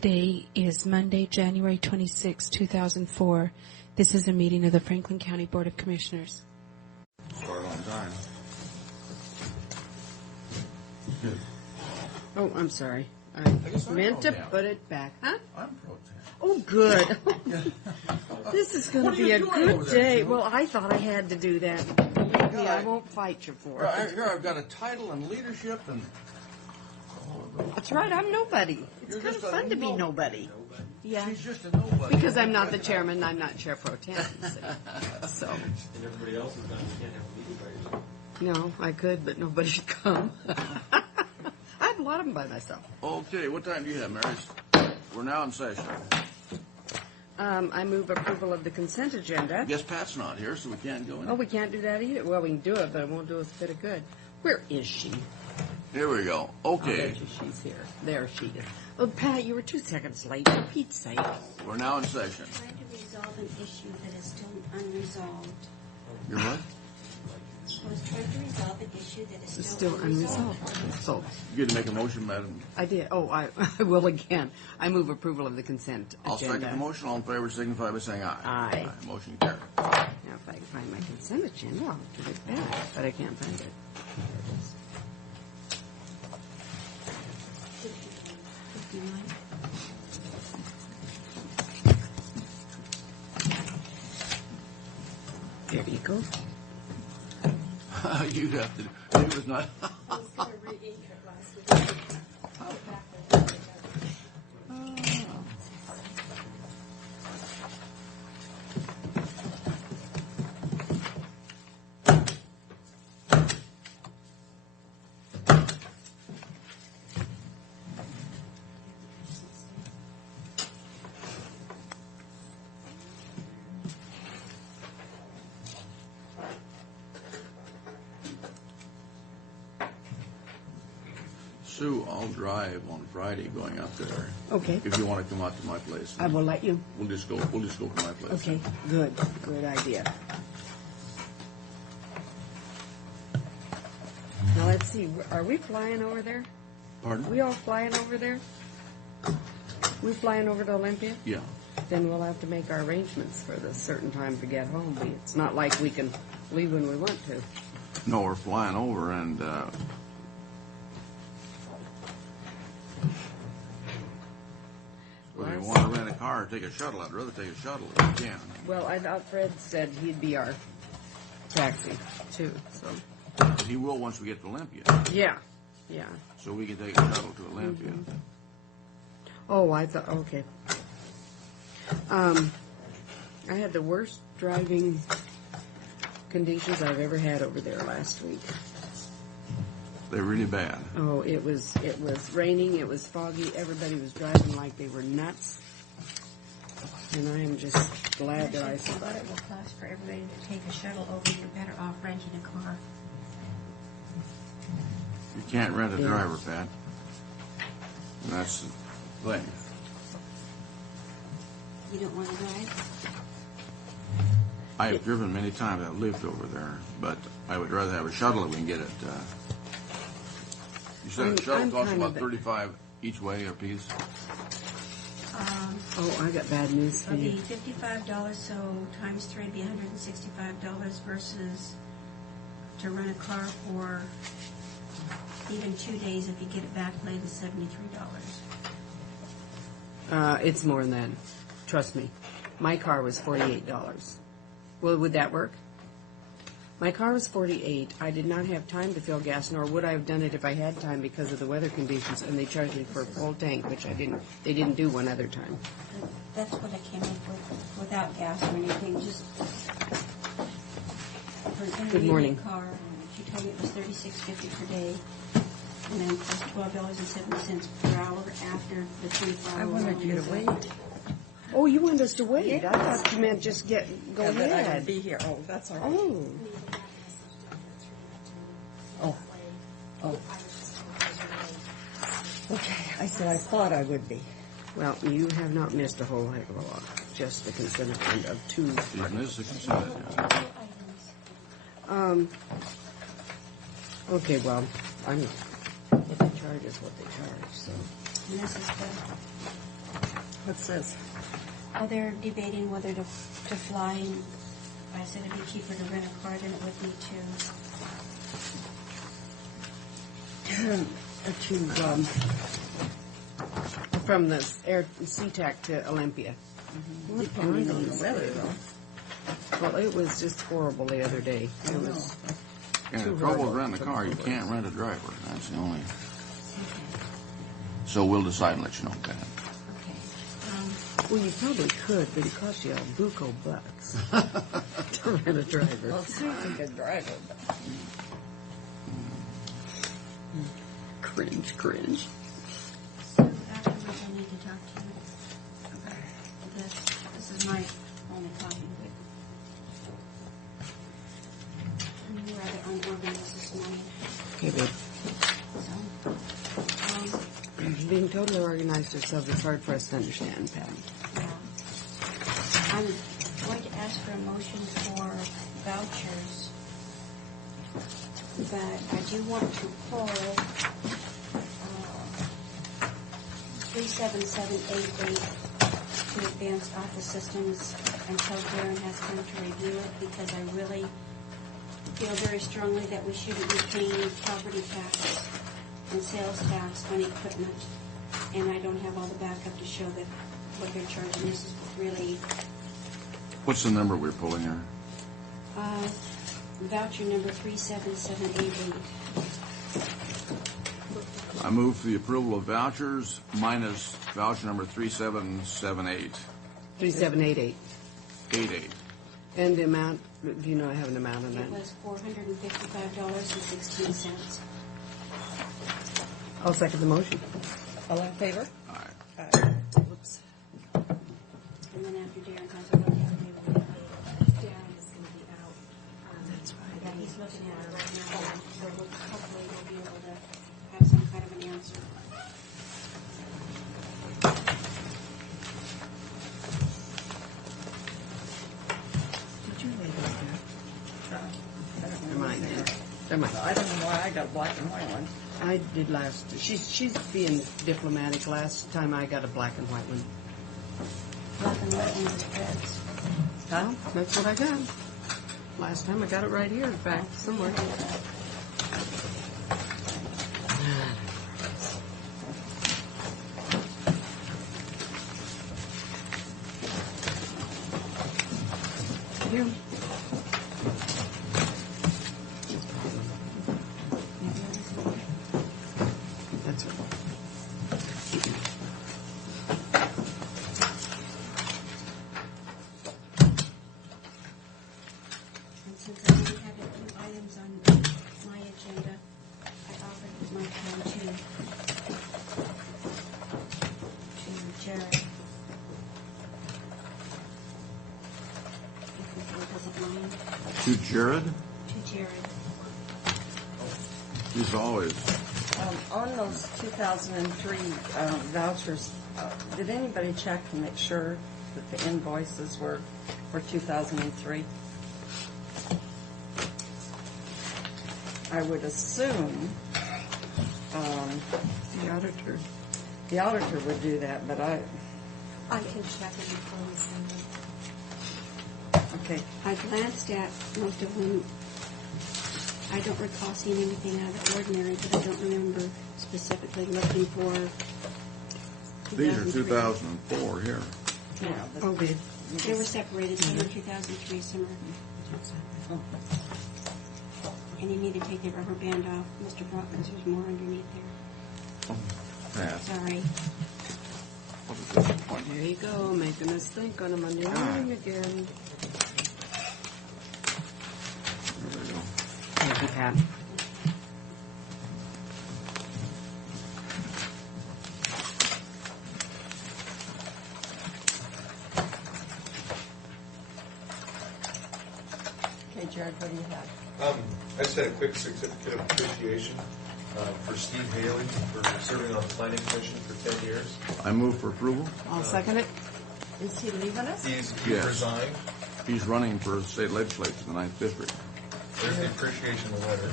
Today is Monday, January 26, 2004. This is a meeting of the Franklin County Board of Commissioners. Start on time. Oh, I'm sorry. I meant to put it back. Huh? I'm pro temp. Oh, good. This is going to be a good day. Well, I thought I had to do that. Believe me, I won't fight you for it. Here, I've got a title and leadership and... That's right, I'm nobody. It's kind of fun to be nobody. Yeah. She's just a nobody. Because I'm not the chairman, I'm not chair pro tem. So. And everybody else is done. You can't have a meeting by yourself. No, I could, but nobody should come. I have a lot of them by myself. Okay, what time do you have, Mary? We're now in session. I move approval of the consent agenda. I guess Pat's not here, so we can't go in. Oh, we can't do that either. Well, we can do it, but it won't do us a bit of good. Where is she? Here we go. I Okay. bet you she's here. There she is. Oh, Pat, you were 2 seconds late, for Pete's sake. We're now in session. Trying to resolve an issue that is still unresolved. You're what? I was trying to resolve an issue that is It's still still unresolved. So, You get to make a motion, madam. I did. Oh, I will again. I move approval of the consent I'll agenda. second the motion. All in favor signify by saying aye. Aye. Motion carried. Now, if I can find my consent agenda, I'll give it back, but I can't find it. There it is. 51. There you go. You have to. It was not. Sue, I'll drive on Friday going up there. Okay. If you want to come out to my place, I will let you. we'll just go to my place. Okay, good. Good idea. Now, let's see. Are we flying over there? Pardon? We all flying over there? We flying over to Olympia? Yeah. Then we'll have to make our arrangements for the certain time to get home. It's not like we can leave when we want to. No, we're flying over, and whether you want to rent a car or take a shuttle, I'd rather take a shuttle if you can. Well, I thought Fred said he'd be our taxi, too. So, But he will once we get to Olympia, yeah. so we can take a shuttle to Olympia. Oh, I thought, okay. I had the worst driving conditions I've ever had over there last week. They're really bad. Oh, it was raining, it was foggy, everybody was driving like they were nuts. And I am just glad that I What survived. it will cost for everybody to take a shuttle over, you're better off renting a car. You can't rent a Yeah. driver, Pat. And that's the thing. You don't want to drive? I have driven many times. I've lived over there, but I would rather have a shuttle if we can get it. You said a shuttle I'm costs kind about of $35 each way a piece. Oh, I got bad news for It'll you. be $55, so times 3 would be $165 versus to rent a car for even 2 days if you get it back late is $73. It's more than that. Trust me. My car was $48. Well, would that work? My car was $48. I did not have time to fill gas, nor would I have done it if I had time because of the weather conditions, and they charged me for a full tank, which I didn't. They didn't do one other time. That's what I came up with, without gas or anything, just for an Good morning. intermediate car. She told me it was $36.50 per day, and then plus $12.70 per hour after the 24 hour. Oh, you wanted us to wait. I thought you meant just go That I ahead. would be here. Oh, that's all right. Oh. Okay, I said I thought I would be. Well, you have not missed a whole heck of a lot. Just the consent agenda of 2. Isn't this a consent agenda? Okay, well, I'm going to try charge is what they charge, so. And this is the, What's this? oh, they're debating whether to fly. And I said it'd be cheaper to rent a car than it would be From the SeaTac to Olympia. Depending on the weather, though. Well, it was just horrible the other day. It was. And Too the trouble with horrible. renting a car, you can't rent a driver. That's the only. So we'll decide and let you know, Pat. Okay. Well, you probably could, but it costs you a buco bucks to rent a driver. Well, Susan could drive it. Cringe. So afterwards, I need to talk to you about this. This is my only copy of it. I'm rather unorganized this morning. Okay, babe. So, Being totally organized yourself is hard for us to understand, Pat. I'm going to ask for a motion for vouchers, but I do want to pull 37788 to Advanced Office Systems until Darren has time to review it, because I really feel very strongly that we shouldn't be paying property tax and sales tax on equipment, and I don't have all the backup to show that what they're charging. This is really What's the number we're pulling here? voucher number 37788. I move for the approval of vouchers minus voucher number 3778. 3788. 88. And the amount, do you know I have an amount on It that? was $455.16. I'll second the motion. All in favor? All right. Whoops. And then after Darren has a look at it, Darren is going to be out. That's right. yeah, he's looking at it right now, so hopefully we'll be able to have some kind of an answer. Did you lay those down? I don't Never mind. know. Never mind. I don't know why I got a black and white one. I did last. She's being diplomatic. Last time I got a black and white one. Black and white and reds. Huh? That's what I got. Last time I got it right here, in fact, somewhere. Here. That's right. And since I only have a few items on my agenda, I offered my time to Jared. If the board doesn't mind, To Jared, to Jared. he's always. On those 2003 vouchers, did anybody check to make sure that the invoices were for 2003? I would assume The auditor. the auditor would do that, but I can check it before we send it. okay. I glanced at most of them. I don't recall seeing anything out of the ordinary, but I don't remember specifically looking for. These are 2003. 2004 here. Yeah, but Oh, good. They were separated, some are 2003, some are. And you need to take the rubber band off, Mr. Brock, because there's more underneath there. Pat, Sorry. what is this point? There you go, making us think on a Monday morning again. There we go. Thank you, Pat. okay, Jared, what do you have? I just had a quick certificate of appreciation for Steve Haley for serving on the planning commission for 10 years. I move for approval. I'll second it. Is he leaving us? He's Yes. resigned. He's running for state legislature in the 9th District. There's the appreciation letter.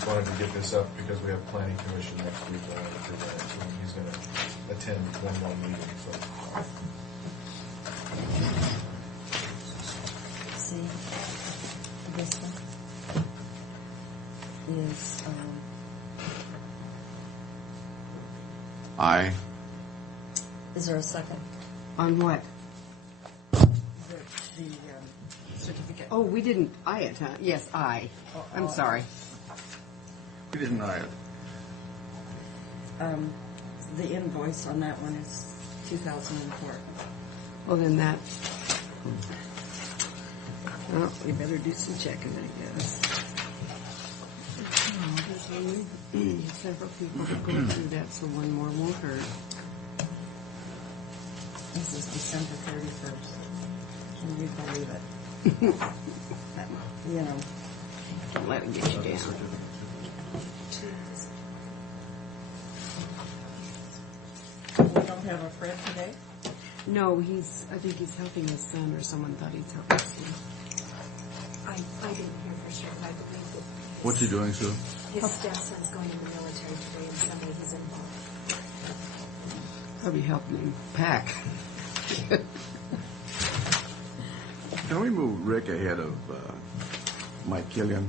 just wanted to get this up because we have planning commission next week. I wanted to present it to him. He's going to attend one more meeting, so. See, this one is, Aye. is there a second? On what? The certificate. Oh, we didn't aye it, huh? Yes, aye. I'm sorry. We didn't aye it. The invoice on that one is 2004. Well, then that. Well, we better do some checking, I guess. Several people to go through that, so one more won't hurt. This is December 31st. Can you believe it? You know, Don't let it get you down. we don't have a Fred today? No, I think he's helping his son, or someone thought he's helping his son. I didn't hear for sure, but I believe that What's he doing, Sue? his stepson's going in the military today, and some way he's involved. Probably helping him pack. Can we move Rick ahead of Mike Killian?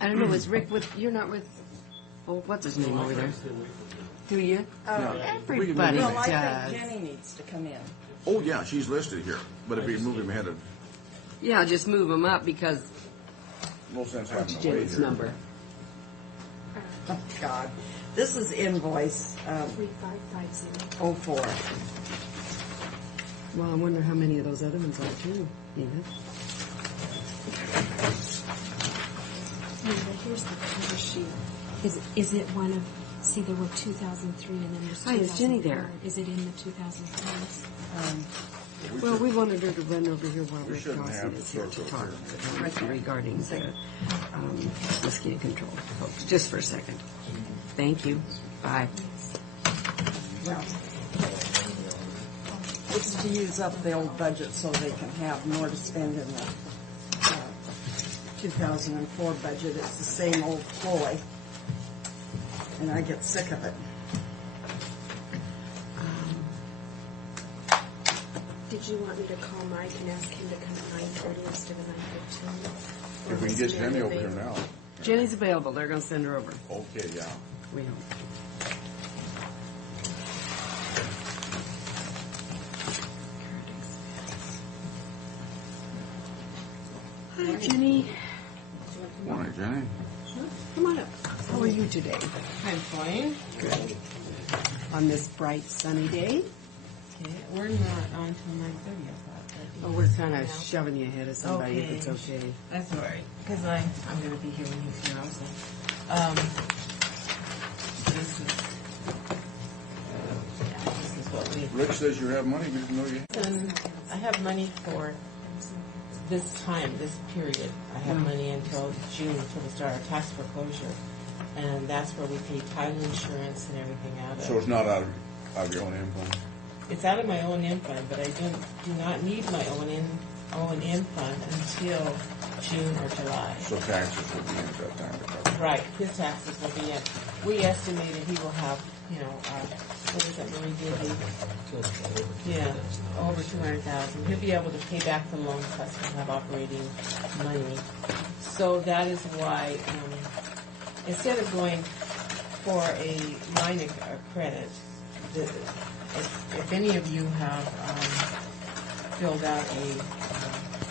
I don't know, is Rick with, you're not with, oh, what's his name over there? Do you? Everybody Well, I does. think Jenny needs to come in. Oh, yeah, she's listed here. But if we move him ahead of, Yeah, just move him up because no sense what's having to wait Jen's here. number? Oh, God. This is invoice 3550. 04. Well, I wonder how many of those other ones are too, Nina. Anyway, here's the cover sheet. Is it one of, see, there were 2003 and then there's 2004. Hi, is Jenny there? Is it in the 2003s? Well, we wanted her to run over here while Rick shouldn't Dawson have is the here to circle talk regarding the mosquito control folks. Just for a second. Thank you. Bye. Well, it's to use up the old budget so they can have more to spend in the 2004 budget. It's the same old ploy, and I get sick of it. Did you want me to call Mike and ask him to come at 9:30 instead of 9:15? If we can get Jenny over here now. Jenny's available. They're going to send her over. Okay, yeah. We hope. Hi, Jenny. Morning, Jenny. Come on up. How are you today? I'm fine. Good. On this bright, sunny day? Okay, we're not on till 9:30, I thought. Oh, we're kind of shoving you ahead of somebody if it's okay. That's all right, because I'm going to be here when he's here also. This is what we... Rick says you have money. We didn't know you had. And I have money for this time, this period. I have money until June, until we start our tax foreclosure. And that's where we pay title insurance and everything out of. So it's not out of your own income? It's out of my O&M fund, but I do not need my O&M fund until June or July. So taxes will be in at that time to cover. Right, his taxes will be in. We estimated he will have, what is that, Marie did? Yeah, over 200,000. He'll be able to pay back the loan plus he'll have operating money. So that is why, instead of going for a line of credit, if any of you have filled out a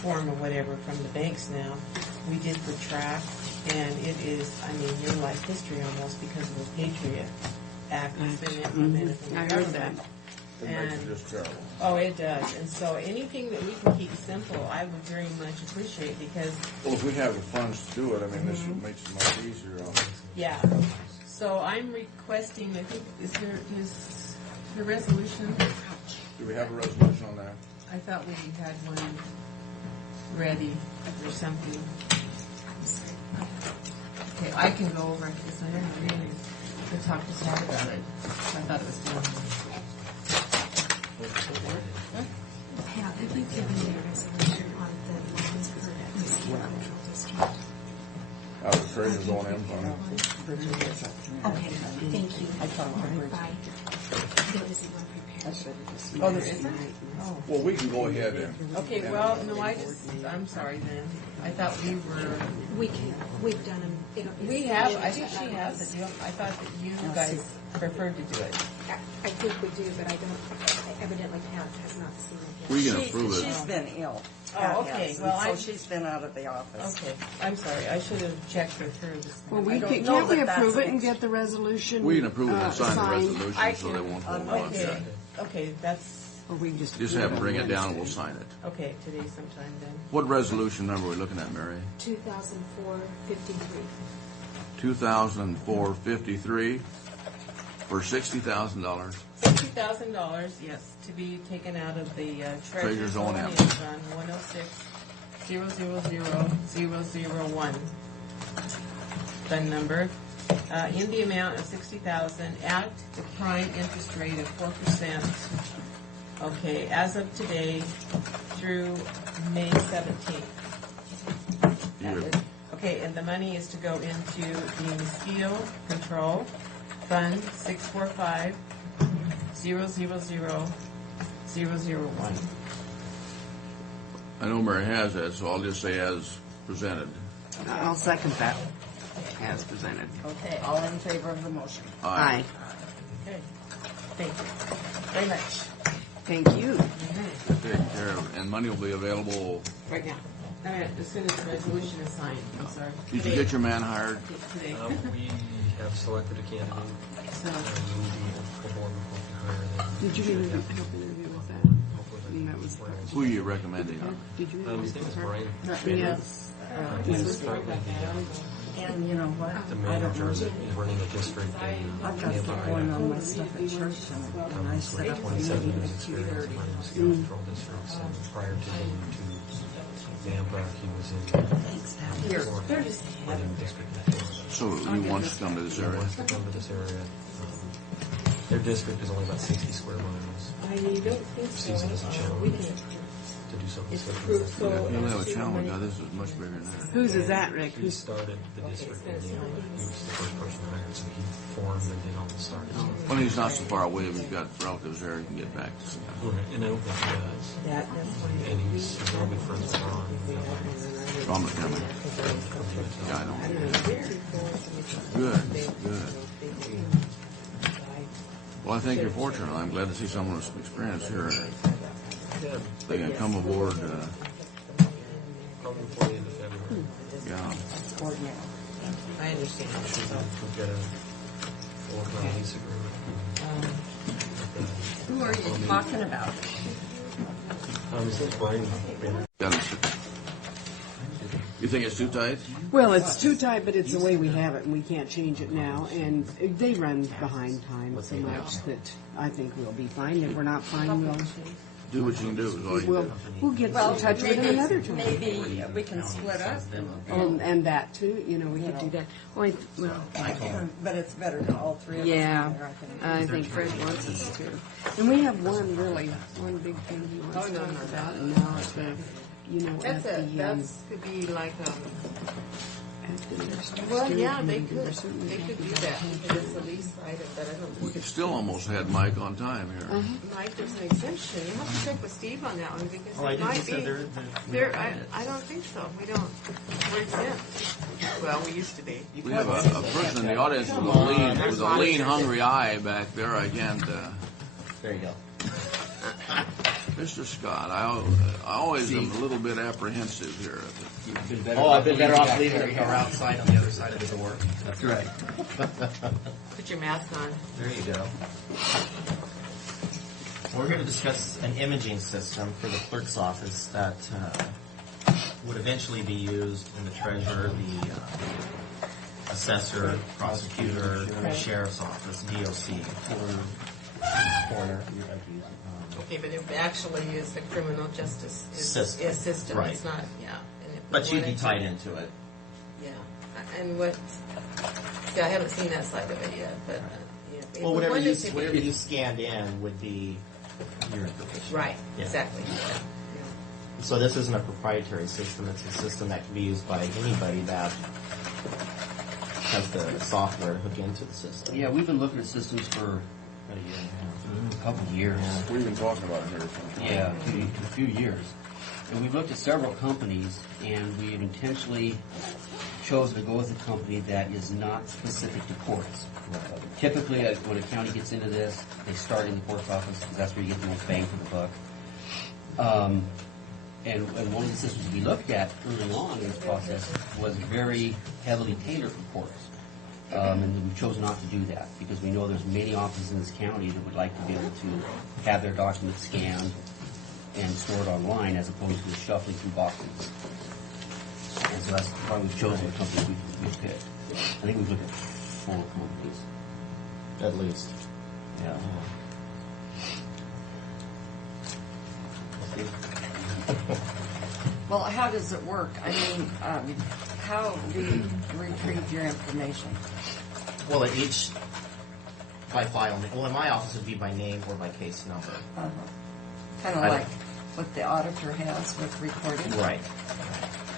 form or whatever from the banks now, we did retract, and it is, your life history almost because of the Patriot Act that's been implemented from the I heard government. It makes it just terrible. Oh, it does. And so anything that we can keep simple, I would very much appreciate because, Well, if we have the funds to do it, this makes it much easier. yeah. So I'm requesting, I think, is the resolution? Do we have a resolution on that? I thought we had one ready or something. Okay, I can go over it because I haven't really to talk to Todd about it. I thought it was done. Pat, have you given me a resolution on the lines for that mosquito control district? Out of the treasurer's O&M fund. Okay, thank you. I talked to her. Bye. There is one I prepared. should have just. Oh, there isn't? Oh. Well, we can go ahead and. Okay, well, no, I'm sorry then. I thought we were, We've done them. we have, I think she has it. I thought that you guys preferred to do it. I think we do, but I don't, evidently Pat has not seen it yet. We can approve She's it. been ill. Oh, Pat okay. has, Well, and I- so she's been out of the office. Okay, I'm sorry. I should have checked her through this. Well, I we don't can, know can't we that that's approve it an and get the resolution? We can approve it and sign the signed? resolution so they won't hold on to Okay, it. okay, that's, Or we can just. Just do have it them on bring it down and Wednesday. we'll sign it. okay, today sometime then. What resolution number are we looking at, Mary? 2004-53. 2004-53 for $60,000. $60,000, yes, to be taken out of the Treasurer's Treasurer's O&M. O&M Fund 106-000-001. Fund number, in the amount of $60,000 at the prime interest rate of 4%. Okay, as of today through May 17th. That is- Okay, and the money is to go into the mosquito control fund 645-000-001. I know Mary has that, so I'll just say as presented. I'll second that, as presented. Okay, all in favor of the motion? Aye. Okay, thank you very much. Thank you. Taken care of, and money will be available. Right now. As soon as the resolution is signed, I'm sorry. Did you get your man hired? Today. We have selected a candidate. So, We will be performing higher than. Did you get a help interview with that? Hopefully. I mean, that was. Who are you recommending? Did you? His name is Brian. yes. He's currently And you know what? the I manager don't is know. running a district in I've got stuff going on my stuff at church, and I set up a 27 meeting years at experience 2:30. in mosquito control districts, and prior to going to Zampa, he was in Here. Florida, running a district in Florida. So you want us to come to this He area? wants to come to this area. Their district is only about 60 square miles. I don't think so. Sees it as a We challenge can, to do something it's special. approved, so. You'll have a challenge. Now, this is much bigger than that. Whose is that, Rick? He started the district in Indiana. He was the first person hired, so he formed and did all the starting stuff. Well, he's not so far away. We've got relatives there. He can get back to see them. And I don't think he does. That's fine. And he's real good friends with Ron. Ron McKinley. Yeah, I know. Good, good. Well, I think you're fortunate. I'm glad to see someone with some experience here. Yeah, They can come aboard, probably before the end of February. yeah. I understand. So, We've got a full lease agreement. Who are you talking about? His name's Brian Banner. Got it. You think it's too tight? Well, it's too tight, but it's the way we have it, and we can't change it now. And they run behind time so much that I think we'll be fine. If we're not fine, Do what you can do. Is all you we'll do. we'll get Well, in touch with them another time. maybe we can split up. And that too, we could do that. Well, But it's better to all three of us. yeah, in there, I think. I think Fred wants us to. And we have one big thing he wants to talk about, and now it's That's at it. the That's could be like after their well, steering yeah, they committee, could. they're certainly They could do happy. that. It's the least item, but I don't We think it's. still almost had Mike on time here. Mike, there's an exemption. You have to check with Steve on that one because Oh, I it did. might You be. said There, I don't think so. We don't. We're exempt. Well, we used to be. We have a person in the audience with a lean, hungry eye back there. I can't. There you go. Mr. Scott, I always am a little bit apprehensive here. Oh, I've been better off leaving her outside on the other side of the door. That's right. Put your mask on. There you go. We're here to discuss an imaging system for the clerk's office that would eventually be used in the treasurer, the assessor, prosecutor, sheriff's office, DOC. Corner. Okay, but it actually is the criminal justice system. Right. It's not. Yeah. And if we But you'd be wanted to- tied into it. Yeah. And what? Yeah, I haven't seen that side of it yet, but. Yeah. If Well, we whatever wanted to- whatever you scanned in would be your information. Right. Yeah. Exactly. Yeah. So this isn't a proprietary system. It's a system that can be used by anybody that has the software hooked into the system. Yeah, we've been looking at systems for About a year and a half. a couple of years. We've been talking about it here for some time. Yeah, a few years. And we've looked at several companies, and we have intentionally chosen to go with a company that is not specific to courts. Typically, when a county gets into this, they start in the court's office because that's where you get the most bang for the buck. And one of the systems we looked at early on in this process was very heavily tailored for courts. And we chose not to do that because we know there's many offices in this county that would like to be able to have their documents scanned and stored online as opposed to shuffling through boxes. And so that's why we've chosen the company we've picked. I think we've looked at 4 companies. At least. Yeah. Well, how does it work? I mean, how do you retrieve your information? Well, at each by file. Well, in my office it would be by name or by case number. Kind of I like what the auditor has with recording. Right.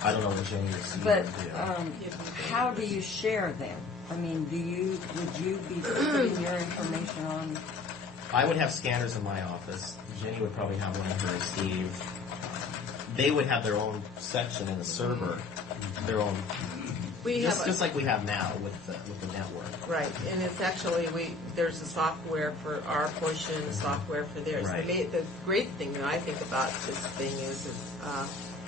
I don't know what Jenny received. But how do you share them? I mean, would you be putting your information on? I would have scanners in my office. Jenny would probably have one in her receive. They would have their own section in the server, their own, We have just like we have now with the network. Right, and it's actually, there's a software for our portion, a software for theirs. Right. The great thing that I think about this thing is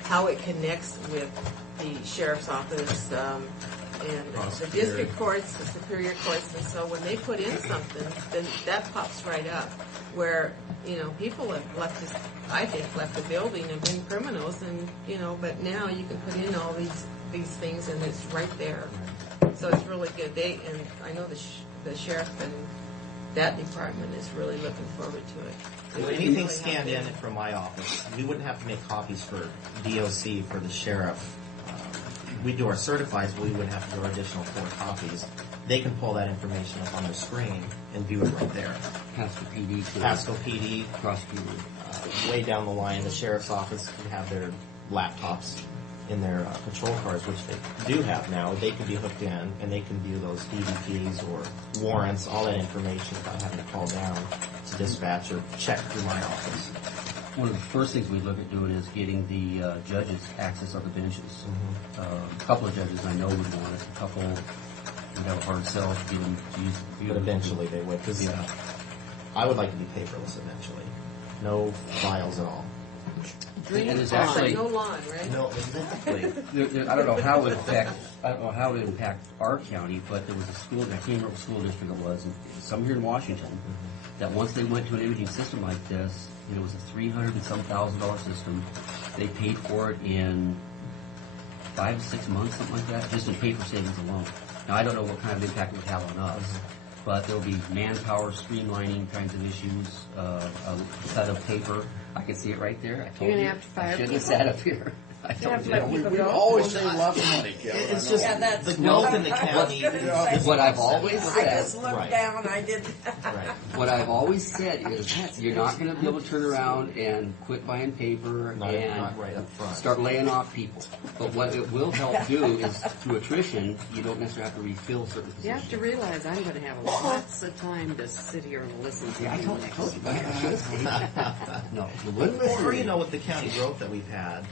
how it connects with the sheriff's office and the district courts, the superior courts, and so when they put in something, then that pops right up. Where, people have left the building and been criminals, and, but now you can put in all these things and it's right there. So it's really good. And I know the sheriff and that department is really looking forward to it. If anything scanned in from my office, we wouldn't have to make copies for DOC, for the sheriff. We do our certifies, but we wouldn't have to do our additional 4 copies. They can pull that information up on their screen and view it right there. Pasco PD. Pasco PD. Prosecutor. Way down the line, the sheriff's office can have their laptops in their patrol cars, which they do have now. They can be hooked in, and they can view those DVPs or warrants, all that information without having to call down to dispatch or check through my office. One of the first things we look at doing is getting the judges access on the benches. A couple of judges I know would want it. A couple would have a hard sell to get them to use the computer. But eventually they would, because I would like to be paperless eventually. No files at all. And there's actually no lawn, right? No, exactly. I don't know how it would impact our county, but there was a school, I can't remember what school district it was, some here in Washington, that once they went to an imaging system like this, it was a $300 and some $1,000 system. They paid for it in 5 to 6 months, something like that, just in paper savings alone. Now, I don't know what kind of impact it would have on us, but there'll be manpower, streamlining kinds of issues, a set of paper. I can see it right there. I told You're you. gonna have to fire I shouldn't have people. sat up here. I told you. We always save lots of money, Kevin. It's just the growth in the county. What I've always I said. just looked down, I did that. Right. What I've always said is you're not going to be able to turn around and quit buying paper Not and right up front. start laying off people. But what it will help do is through attrition, you don't necessarily have to refill certain You positions. have to realize I'm going to have lots of time to sit here and listen to Yeah, I you. told you, but I should have stayed. No, you wouldn't listen. Or, with the county growth that we've had,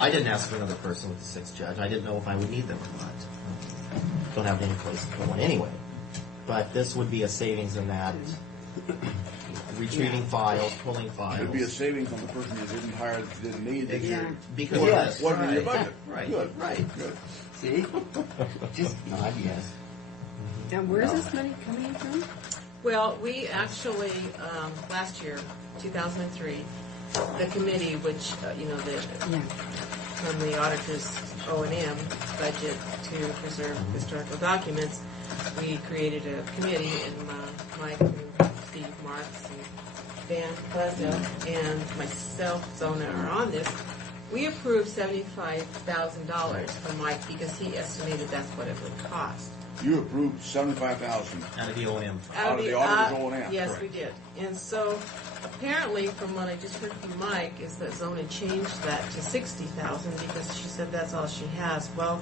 I didn't ask for another person with the 6th judge. I didn't know if I would need them or not. Don't have any place to put one anyway. But this would be a savings in that retrieving files, pulling files. It'd be a savings on the person you didn't hire, that you didn't need. That Yeah. Because Well, yes, wasn't in your right. budget. Right. Good. Right. Good. See? Just nod yes. Now, where's this money coming from? Well, we actually, last year, 2003, the committee, which, from the auditor's O&M budget to preserve historical documents, we created a committee, and Mike and Steve Marks and Dan Plesna and myself, Zona, are on this. we approved $75,000 for Mike because he estimated that's what it would cost. You approved $75,000 Out of the O&M. out of the auditor's O&M. Yes, Correct. we did. And so apparently, from what I just heard from Mike, is that Zona changed that to $60,000 because she said that's all she has. Well,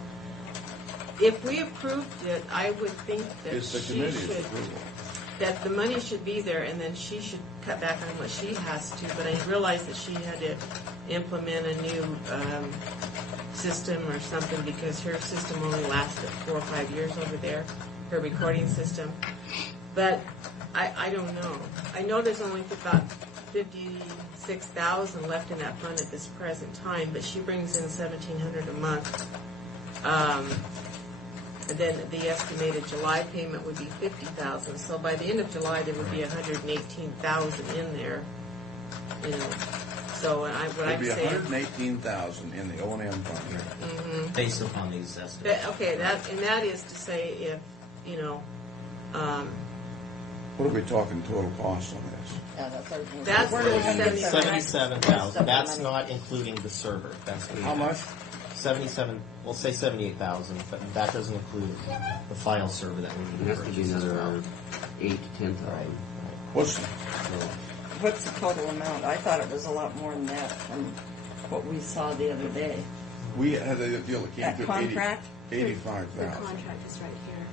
if we approved it, I would think that It's the she committee's should, approval. that the money should be there, and then she should cut back on what she has to. But I realized that she had to implement a new system or something because her system only lasted 4 or 5 years over there, her recording system. But I don't know. I know there's only about $56,000 left in that fund at this present time, but she brings in $1,700 a month. And then the estimated July payment would be $50,000. So by the end of July, there would be $118,000 in there. You know, so what There'd I'm be saying. $118,000 in the O&M fund. Based upon these estimates. Okay, that is to say if you know. What are we talking total cost on this? Yeah, that's our. That's Where do we gonna get that money? $77,000. That's not including the server. That's the How much? 77. We'll say 78,000, but that doesn't include the file server that we It need to has to be purchase as another well. 8 to 10,000. What's, What's the total amount? I thought it was a lot more than that from what we saw the other day. we had a deal that came That to contract? The 85,000. contract is right here.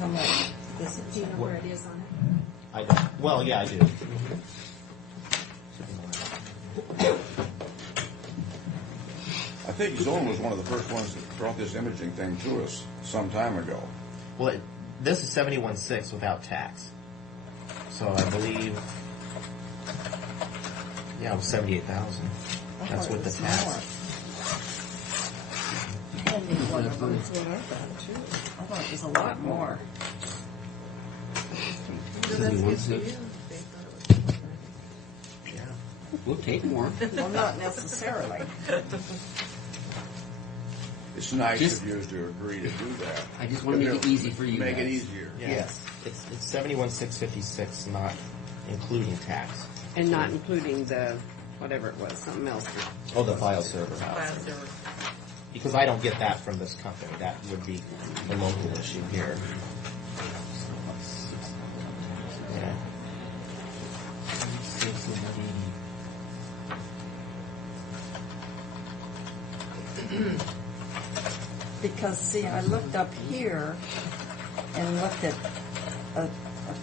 How much is Do you it? know where it is on it? I don't. Well, yeah, I do. I think Zone was one of the first ones that brought this imaging thing to us some time ago. Well, this is 71.6 without tax. So I believe, yeah, it was 78,000. That's with the tax. That's what I thought too. I thought it was a lot more. We'll take more. Well, not necessarily. It's nice Just- of you to agree to do that. I just want to make it easy for you Make it guys. easier. Yeah. Yes. It's 71,656, not including tax. And not including the, whatever it was, something else. Oh, the file server. File server. Because I don't get that from this company. That would be the local issue here. Yeah. Because, see, I looked up here and looked at a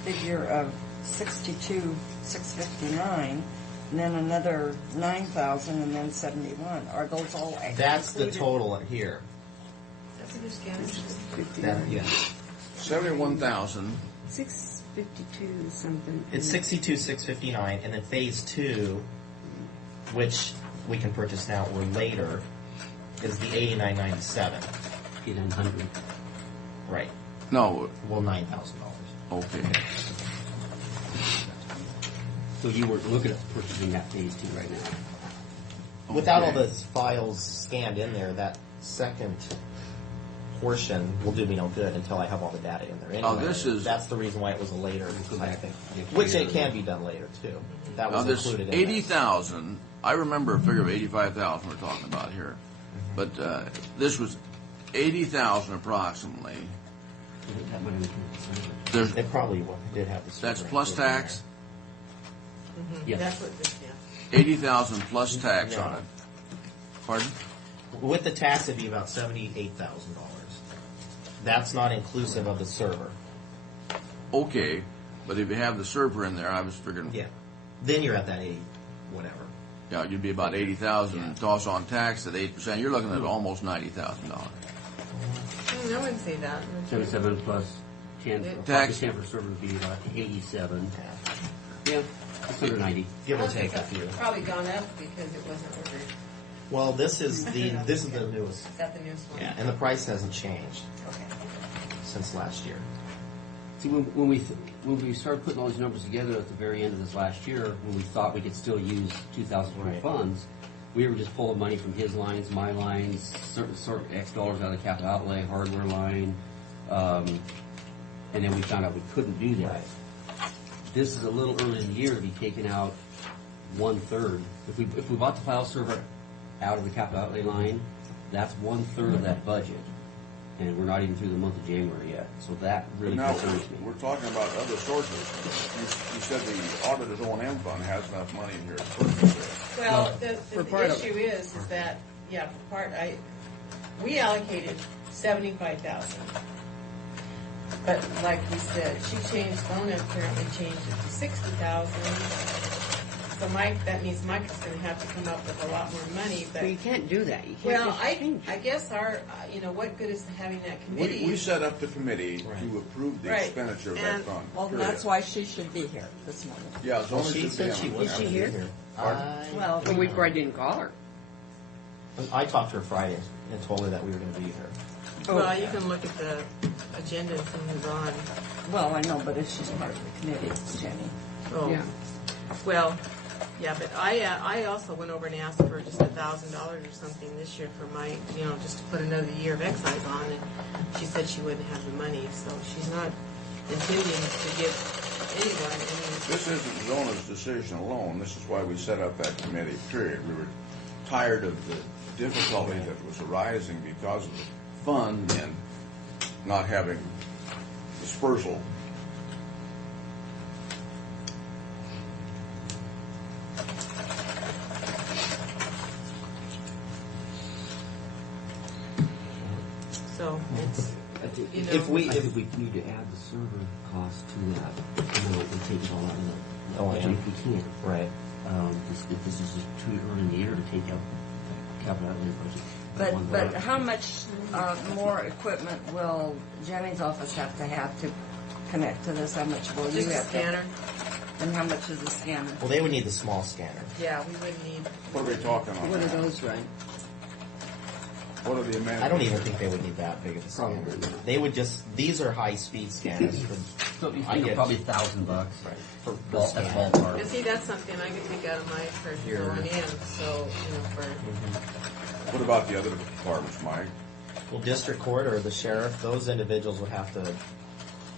figure of 62,659, and then another 9,000, and then 71. Are those all That's the included? total here. That's a good scan. That, yeah. 71,000. 652 something. It's 62,659, and then phase 2, which we can purchase now or later, is the 89.97. 800. Right. No, Well, $9,000. okay. So you were looking at purchasing that phase 2 right now. Without all Okay. those files scanned in there, that second portion will do me no good until I have all the data in there. Anyway, Oh, this is- that's the reason why it was a later Go type back thing, next which year. it can be done later too. That Now was this included in 80,000, I remember a figure of 85,000 we're talking about here. But this was 80,000 approximately. That money we can- There's, It probably did have the. that's server plus included in tax, Yes. That's what this. Yeah. 80,000 plus tax No. on it. Pardon? there. With the tax, it'd be about $78,000. That's not inclusive of the server. Okay, but if you have the server in there, I was figuring, Yeah. Then you're at that 80, whatever. yeah, you'd be about 80,000 and toss on tax at 8%. You're looking at almost $90,000. I wouldn't say that. 77 plus 10. Tax. 10 for server would be about 87. Yeah, it's under 90. Give or take a few. Probably gone up because it wasn't ordered. Well, this is the newest. Is that the newest one? Yeah, and the price hasn't changed Okay. since last year. See, when we started putting all these numbers together at the very end of this last year, when we thought we could still use 2020 funds, we were just pulling money from his lines, my lines, certain X dollars out of the capital outlay, hardware line, and then we found out we couldn't do that. This is a little early in the year to be taking out 1/3. If we bought the file server out of the capital outlay line, that's 1/3 of that budget. And we're not even through the month of January yet. So that really Now, concerns me. we're talking about other sources. You said the auditor's O&M fund has enough money in here to purchase it. Well, for part the of issue is that, yeah, we allocated 75,000. But like we said, Zona apparently changed it to 60,000. So that means Mike is gonna have to come up with a lot more money, but. Well, you can't do that. You can't Well, just change it. I guess what good is having that committee? We set up the committee to approve the Right. expenditure of that And- fund. Well, period. that's why she should be here this morning. Yeah, Zona She should be said on she the was Is she gonna be here? Well, Well, we probably didn't call her. I talked to her Friday and told her that we were going to be here. Well, you can look at the agenda and see who's on. well, I know, but if she's part of the committee, it's Jenny. Oh. Yeah. Well, yeah, but I also went over and asked for just $1,000 or something this year for my, just to put another year of excise on, and she said she wouldn't have the money, so she's not intending to give anyone any. This isn't Zona's decision alone. This is why we set up that committee, period. We were tired of the difficulty that was arising because of the fund and not having dispersal. So it's, I think You know- if we need to add the server cost to that, and take it all out of the Oh, budget yeah. if we can. Right. If this is just too early in the year to take out the capital outlay budget. But how much more equipment will Jenny's office have to connect to this? How much will you just a have to? scanner. And how much is the scanner? Well, they would need the small scanner. Yeah, we would need. What are we talking on? What are now? those, right? What are the amendments? I don't even think they would need that big of a scanner. They would these are high-speed scanners. So you I think get- probably $1,000. Right. For That's scanning. ballpark. And see, that's something I could take out of my personal going in, so, for. What about the other departments, Mike? Well, district court or the sheriff, those individuals would have to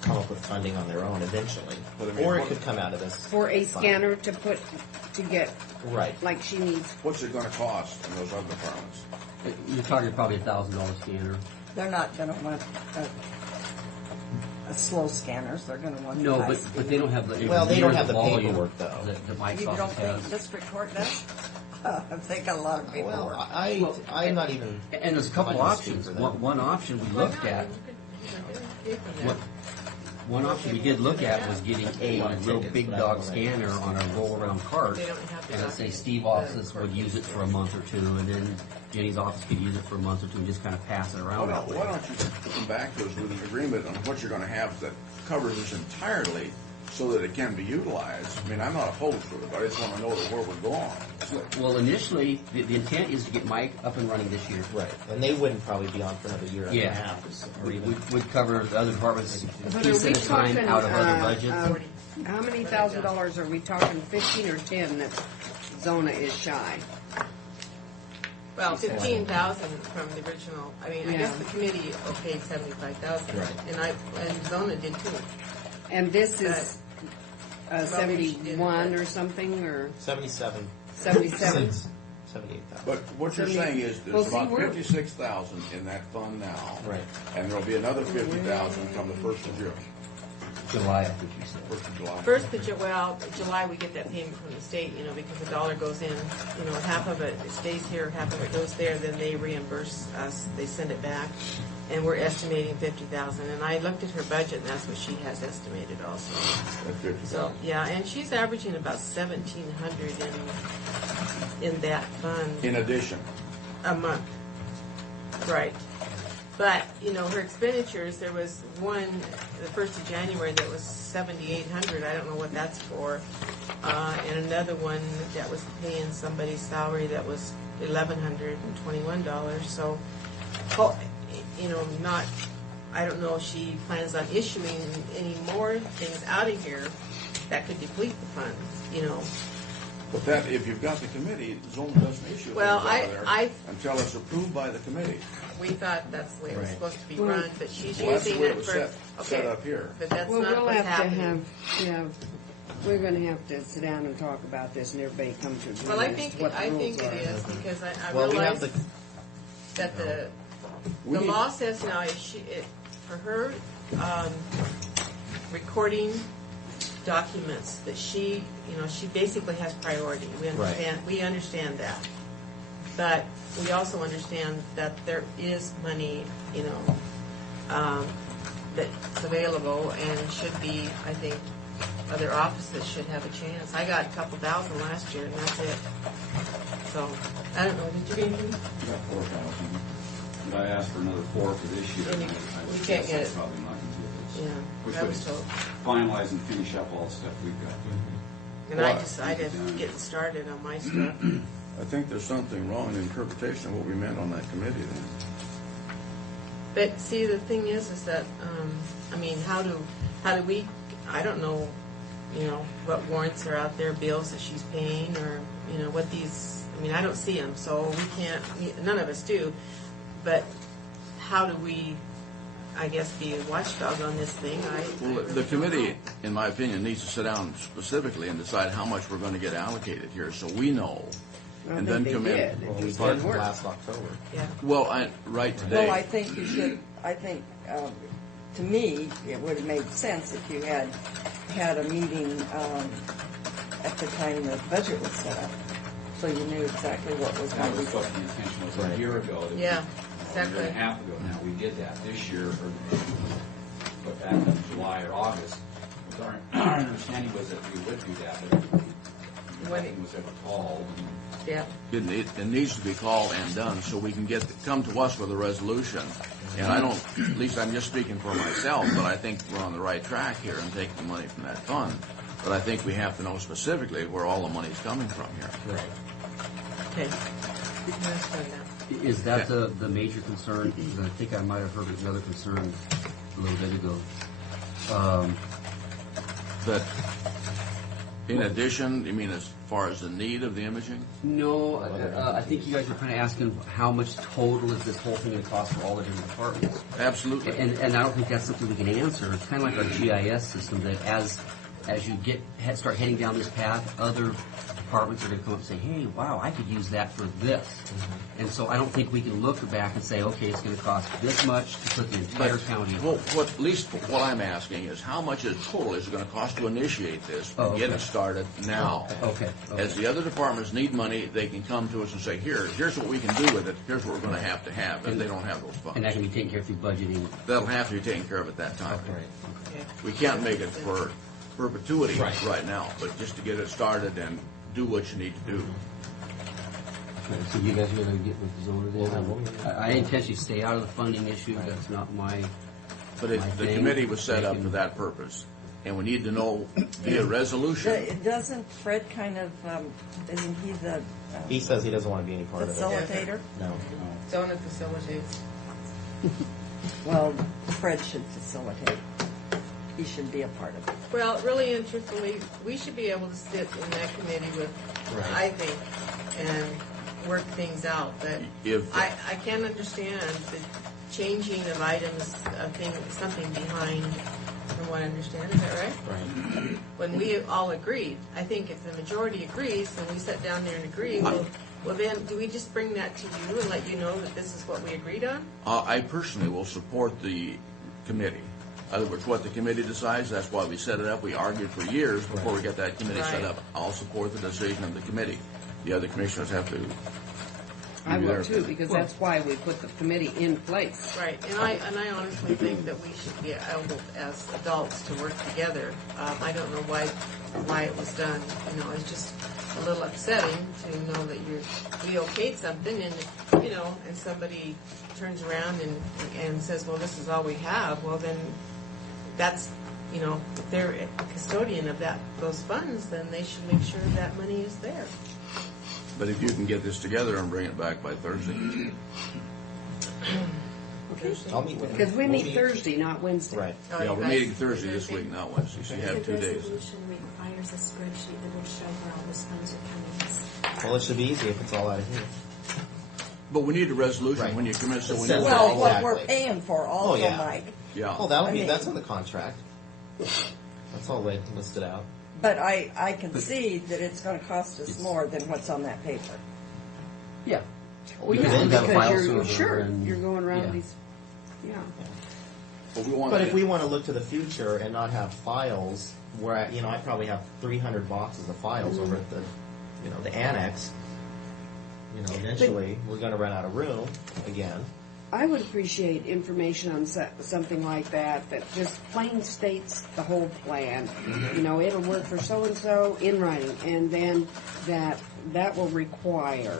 come up with funding on their own eventually. But I mean, Or it what- could come out of this. For a fund. scanner to get, Right. like she needs. What's it going to cost in those other departments? You're talking probably $1,000 scanner. They're not going to want a slow scanners. They're going to want No, high but speed. they don't have the. Well, they don't have the volume paperwork, though. That Mike's You don't office think has. district court does? They got a lot of paperwork. Well, I'm not even. And there's a couple I'm not gonna speak options. for them. One option we looked at, one option we did look at was getting a real big dog scanner on a roll-around cart, They don't have to and let's say document Steve's the office would use it for a month or two, and then Jenny's office could use it for a month or two, and just kind of pass it around. Why don't you come back to us with an agreement on what you're going to have that covers this entirely so that it can be utilized? I mean, I'm not opposed to it, but I just want to know where we're going. Well, initially, the intent is to get Mike up and running this year. Right. And they wouldn't probably be on for another year and a Yeah, half. Or we even. would cover the other departments But piece are we at a time talking, out of other budgets. how many $1,000 are we talking, 15 or 10 that Zona is shy? Well, 15,000 from the original, I mean, I Yeah. guess the committee okayed 75,000. Right. And Zona did too. And this is Probably she did 71 it. or something, or 77. 77? 78,000. But what you're saying is Well, there's see, about we're- 56,000 in that fund now. Right. And there'll be another 50,000 come the 1st of June, July, I think you said. 1st of July. First of July, we get that payment from the state, because the dollar goes in, half of it stays here, half of it goes there, then they reimburse us, they send it back, and we're estimating 50,000. And I looked at her budget, and that's what she has estimated also. That's 50,000. So, yeah, and she's averaging about 1,700 in that fund In addition. a month. Right. But, her expenditures, there was one, the 1st of January, that was 7,800. I don't know what that's for. And another one that was paying somebody's salary that was $1,121. So, I don't know if she plans on issuing any more things out of here that could deplete the fund, But that, if you've got the committee, Zona doesn't issue Well, things out of there I- until it's approved by the committee. We thought that's the way it was Right. supposed to be run, but she's Well, that's the using way it it was for, set okay, up here. but that's Well, not we'll what's have to happening. have, We're going to have to sit down and talk about this, and everybody come to agreement Well, I as think to what the rules it are. is because I Well, we have realize that the We need- law says now for her recording documents that she basically has priority. We understand that, but we also understand that there is money that's available and should be. I think other offices should have a chance. I got a couple thousand last year, and that's it. So I don't know. Did you get anything? We got 4,000. But I asked for another 4 for this year. And and you I would can't guess get that's it. probably not going to do this. Yeah, We I could was told. finalize and finish up all the stuff we've got. And I decided getting started on my stuff. I think there's something wrong in the interpretation of what we meant on that committee then. But see, the thing is that how do we? I don't know, what warrants are out there, bills that she's paying, or what these. I don't see them, so we can't. None of us do. But how do we? I guess be a watchdog on this thing. Well, the committee, in my opinion, needs to sit down specifically and decide how much we're going to get allocated here, so we know, and then come in. Well, we started last October. Yeah. Well, right today. Well, I think you should, to me, it would have made sense if you had a meeting at the time the budget was set up, so you knew exactly what was That going to was be. what the intention was a year ago. Yeah, A year exactly. and a half ago now. We did that this year, but back in July or August. Our understanding was that we would do that, but nothing was ever called. Yeah. It needs to be called and done so we can come to us with a resolution. And I don't, at least I'm just speaking for myself, but I think we're on the right track here and taking the money from that fund. But I think we have to know specifically where all the money's coming from here. Right. Okay. You can explain that. Is that the major concern? Because I think I might have heard another concern a little bit ago. But in addition, you mean as far as the need of the imaging? No, I think you guys are kind of asking how much total is this whole thing going to cost for all the different departments? Absolutely. And I don't think that's something we can answer. It's kind of like our GIS system that as you start heading down this path, other departments are going to come up and say, hey, wow, I could use that for this. And so I don't think we can look back and say, okay, it's going to cost this much to put the entire county on. Well, at least what I'm asking is how much is total is it going to cost to initiate this and get it started now? Okay. As the other departments need money, they can come to us and say, here's what we can do with it. Here's what we're going to have if they don't have those funds. And that can be taken care of through budgeting. That'll have to be taken care of at that time. Okay. We can't make it for perpetuity right now, but just to get it started and do what you need to do. Okay, so you guys are going to get with the zoner then? I intentionally stay out of the funding issue. That's not my. But my the thing. committee was set up for that purpose, and we need to know via resolution. Doesn't Fred kind of, isn't he the He says he doesn't want to be any part of it. facilitator? No. Zona facilitates. Well, Fred should facilitate. He should be a part of it. Well, really and truthfully, we should be able to sit in that committee with, I think, and work things out. But I can understand the changing of items, something behind, from what I understand. Is that right? Right. When we all agreed, I think if the majority agrees, and we sit down there and agree, well then, do we just bring that to you and let you know that this is what we agreed on? I personally will support the committee. In other words, what the committee decides, that's why we set it up. We argued for years before we got that committee set up. I'll support the decision of the committee. The other commissioners have to. I will too, because that's why we put the committee in place. Right, and I honestly think that we should be able, as adults, to work together. I don't know why it was done. It's just a little upsetting to know that we okayed something, and and somebody turns around and says, "Well, this is all we have." Well, then that's if they're a custodian of those funds, then they should make sure that money is there. But if you can get this together and bring it back by Thursday. Okay. I'll meet with Because we meet Thursday, not Wednesday. Right. Yeah, we're meeting Thursday this week, not Wednesday, so you have 2 The days. resolution requires a spreadsheet that will show where all those funds are coming. Well, it should be easy if it's all out of here. But we need a resolution when you commit, so we know. Well, what Exactly. we're paying for also, yeah. Mike. Yeah. Oh, that's in the contract. That's all listed out. But I concede that it's gonna cost us more than what's on that paper. Yeah. Well, Because yeah, then you have a because file you're server sure and- you're going around yeah. these. Yeah. But we want But to if we want to look to the future and not have files, where I probably have 300 boxes of files over at the, the annex. Eventually we're going to run out of room again. I would appreciate information on something like that just plain states the whole plan. It'll work for so-and-so in writing, and then that will require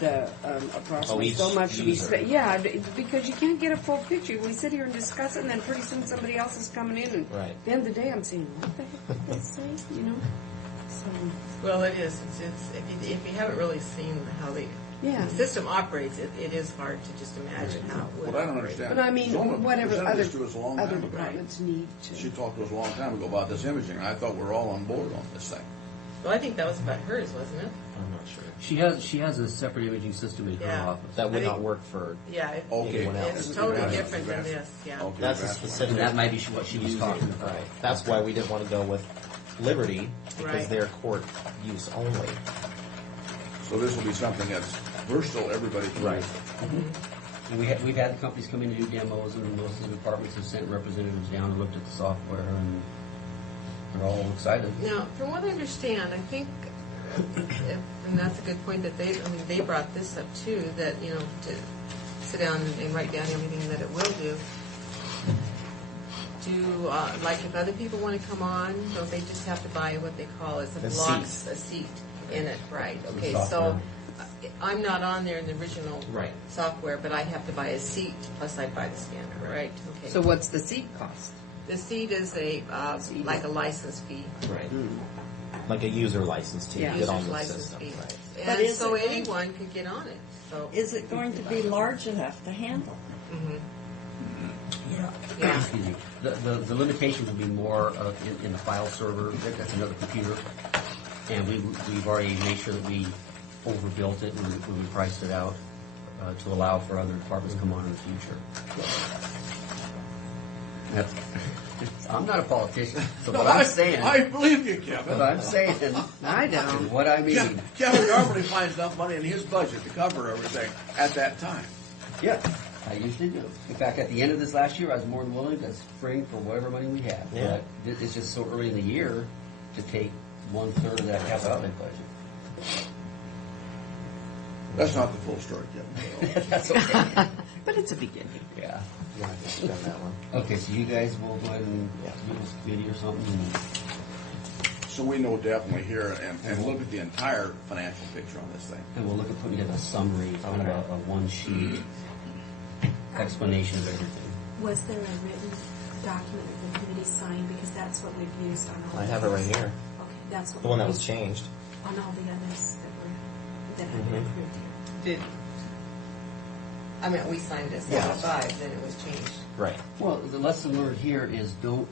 the approximately each so much to be user. spent. Yeah, because you can't get a full picture. We sit here and discuss it, and then pretty soon somebody else is coming in, and Right. at the end of the day, I'm saying, what the heck did they say? So, Well, it is. It's if you haven't really seen how the system operates, it is hard to just imagine how it would What I don't operate. understand. But I mean, Zona whatever presented other this to us a long other time ago. departments need to. She talked to us a long time ago about this imaging, and I thought we were all on board on this thing. Well, I think that was about hers, wasn't it? I'm not sure. She has a separate imaging system in her Yeah. office. That would I not think- work for Yeah, Okay. anyone else. it's totally different than this. Yeah. Okay, That's a that's specific. And that might be what she was talking about. Right. That's why we didn't want to go with Liberty, because Right. they're court use only. So this will be something that's versatile, everybody can use it. And we've had the companies come in to do demos, and most of the departments have sent representatives down and looked at the software, and they're all excited. Now, from what I understand, I think, and that's a good point that they brought this up too, that, to sit down and write down everything that it will do. Like if other people want to come on, don't they just have to buy what they call as a seat in it, right? Okay, so I'm not on there in the original software, but I have to buy a seat, plus I buy the scanner, right? Okay. So what's the seat cost? The seat is like a license fee. Right. Like a user license to get on User's the license system. fee. Right. But And is so it going- anyone could get on it. So Is it going to be large enough to handle? yeah. Excuse me. The limitation will be more in the file server. That's another computer, and we've already made sure that we overbuilt it when we priced it out to allow for other departments to come on in the future. I'm not a politician, so what I'm saying. I believe you, Kevin. What I'm saying. I don't. is what I mean. Kevin normally finds enough money in his budget to cover everything at that time. Yeah, I usually do. In fact, at the end of this last year, I was more than willing to spring for whatever money we had. Yeah. But it's just so early in the year to take 1/3 of that capital outlay budget. That's not the full story, Kevin. That's okay. But it's a beginning. Yeah. Yeah, I can spend that one. Okay, so you guys will go ahead and do this committee or something. So we know definitely here and look at the entire financial picture on this thing. And we'll look at putting together a summary, kind of a one-sheet explanation of everything. Was there a written document that the committee signed? Because that's what we've used on all I of have it right these. here. Okay, that's what The one that we was used changed. on all the others that have been approved here. Did we signed this Yeah. 5, then it was changed. Right. Well, the lesson learned here is don't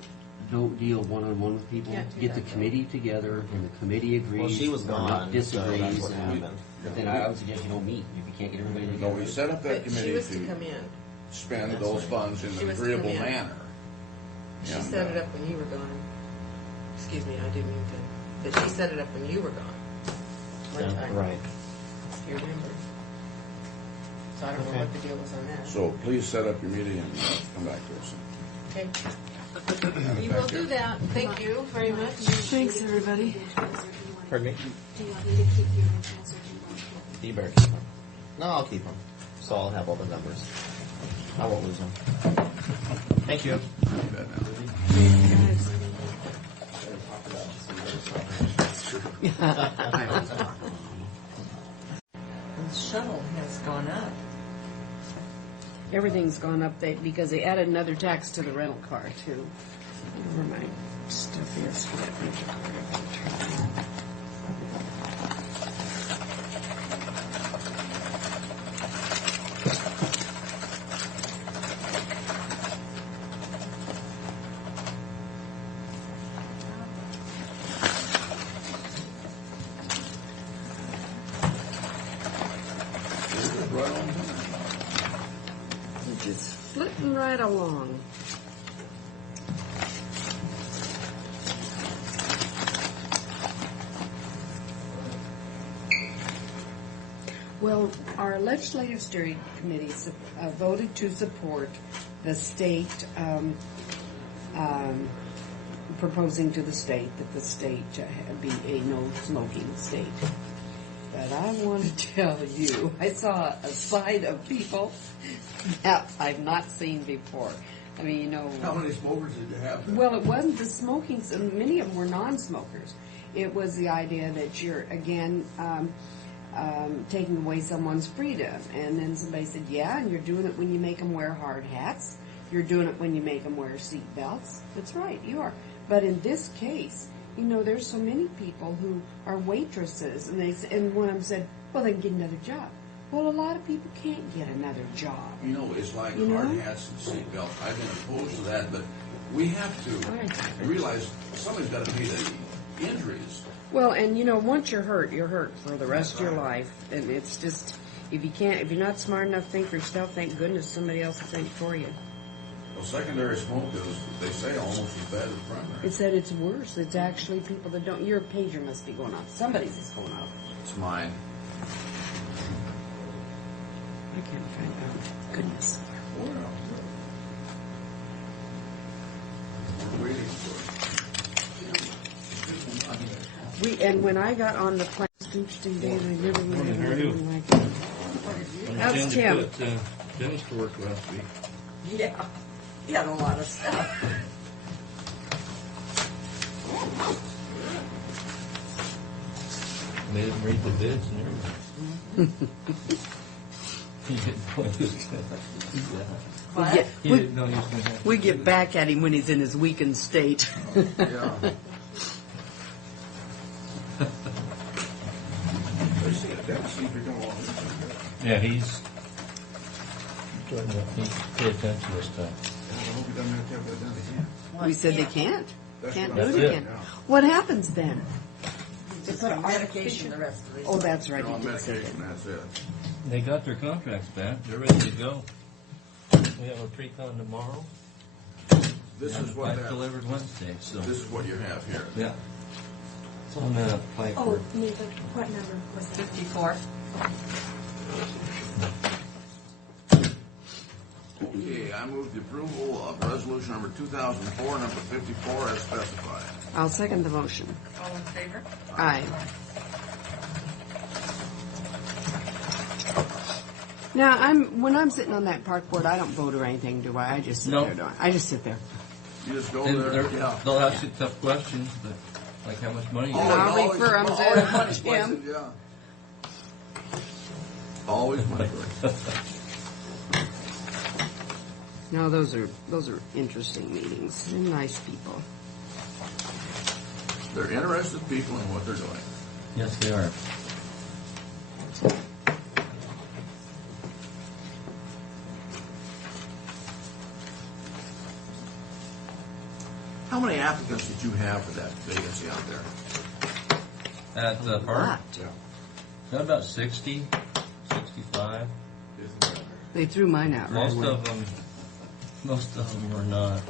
deal one-on-one with people. Can't do Get the that. committee together, and the committee agrees. Well, she was or gone, not so disagrees. that's what and happened. then I would suggest you don't meet if you can't get everybody So together. we set up that But she committee was to to come in. spend those funds in She an was to agreeable come in. manner. She And, set it up when you were gone. Excuse me, I didn't mean to. But she set it up when you were gone. One time. Right. You remember? So I don't know what the deal was on that. So please set up your meeting and come back to us. Okay. You will do that. Thank you very much. Thanks, everybody. Pardon me? Do you want me to keep the originals or do you want to? You better keep them. No, I'll keep them. So I'll have all the numbers. I won't lose them. Thank you. The shuttle has gone up. Everything's gone up because they added another tax to the rental car too. Where my stuff is. Right on time. Just flitting right along. Well, our legislative steering committee voted to support the state proposing to the state that the state be a no-smoking state. But I want to tell you, I saw a side of people that I've not seen before. I mean, you know. How many smokers did you have? Well, it wasn't the smoking. Many of them were non-smokers. It was the idea that you're, again, taking away someone's freedom. And then somebody said, yeah, and you're doing it when you make them wear hard hats. You're doing it when you make them wear seat belts. That's right, you are. But in this case, you know, there's so many people who are waitresses, and one of them said, well, they can get another job. Well, a lot of people can't get another job. You know, it's like You hard know? hats and seatbelts. I've been opposed to that, but we have to realize somebody's got to pay the injuries. Well, and you know, once you're hurt for the rest of your life. And it's just, if you're not smart enough to think for yourself, thank goodness somebody else will think for you. Well, secondary smoke is, they say, almost as bad as primary. It said it's worse. It's actually people that don't, your pager must be going off. Somebody's is going off. It's mine. I can't find out. Goodness. Well, we're waiting for it. And when I got on the plane, interesting day, and I really didn't like it. That's Tim. Put Dennis to work last week. Yeah, he had a lot of stuff. Made him read the bids and everything. He didn't know he was gonna do that. He didn't know he was going to have to We do get that. back at him when he's in his weakened state. Yeah. They see it, that seems to go on. Yeah, he's starting to pay attention to this stuff. I hope he doesn't have to have that done again. We said they can't. That's Can't what do I it said, again. yeah. What happens then? Just on medication the rest of the week. Oh, that's right. They're on You did say medication, that. that's it. They got their contracts back. They're ready to go. We have a pre-con tomorrow. This and is the what pipe that, delivered Wednesday. So this is what you have here. yeah, it's on the pipe. Oh, work. Neva, what number was that? 54. Okay, I move the approval of resolution number 2004, number 54, as specified. I'll second the motion. All in favor? Aye. Now, when I'm sitting on that park board, I don't vote or anything, do I? I just sit No. there, don't I? I just sit there. You just go And there. Yeah. they'll ask you tough questions, but like how much money you And got. I'll refer 'em to always money Jim. questions, yeah. Always money questions. No, those are interesting meetings. They're nice people. They're interested people in what they're doing. Yes, they are. How many applicants did you have for that vacancy out there? At the park, Lot. Yeah. got about 60, 65. They threw mine out right Most away. of them were not.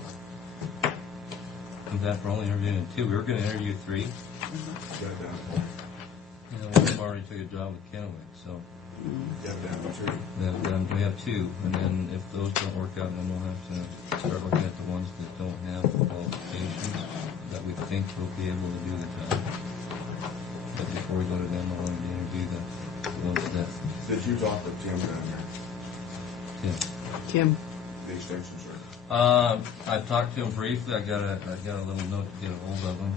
In fact, we're only interviewing 2. We were going to interview 3. You know, one of them already took a job with Kennewick, so then we have 2. And then if those don't work out, then we'll have to start looking at the ones that don't have the qualifications that we think will be able to do the job. But before we go to them, I wanted to interview the ones that. Did you talk with Tim down here, Kim. the extension service? I talked to him briefly. I got a little note to get a hold of him.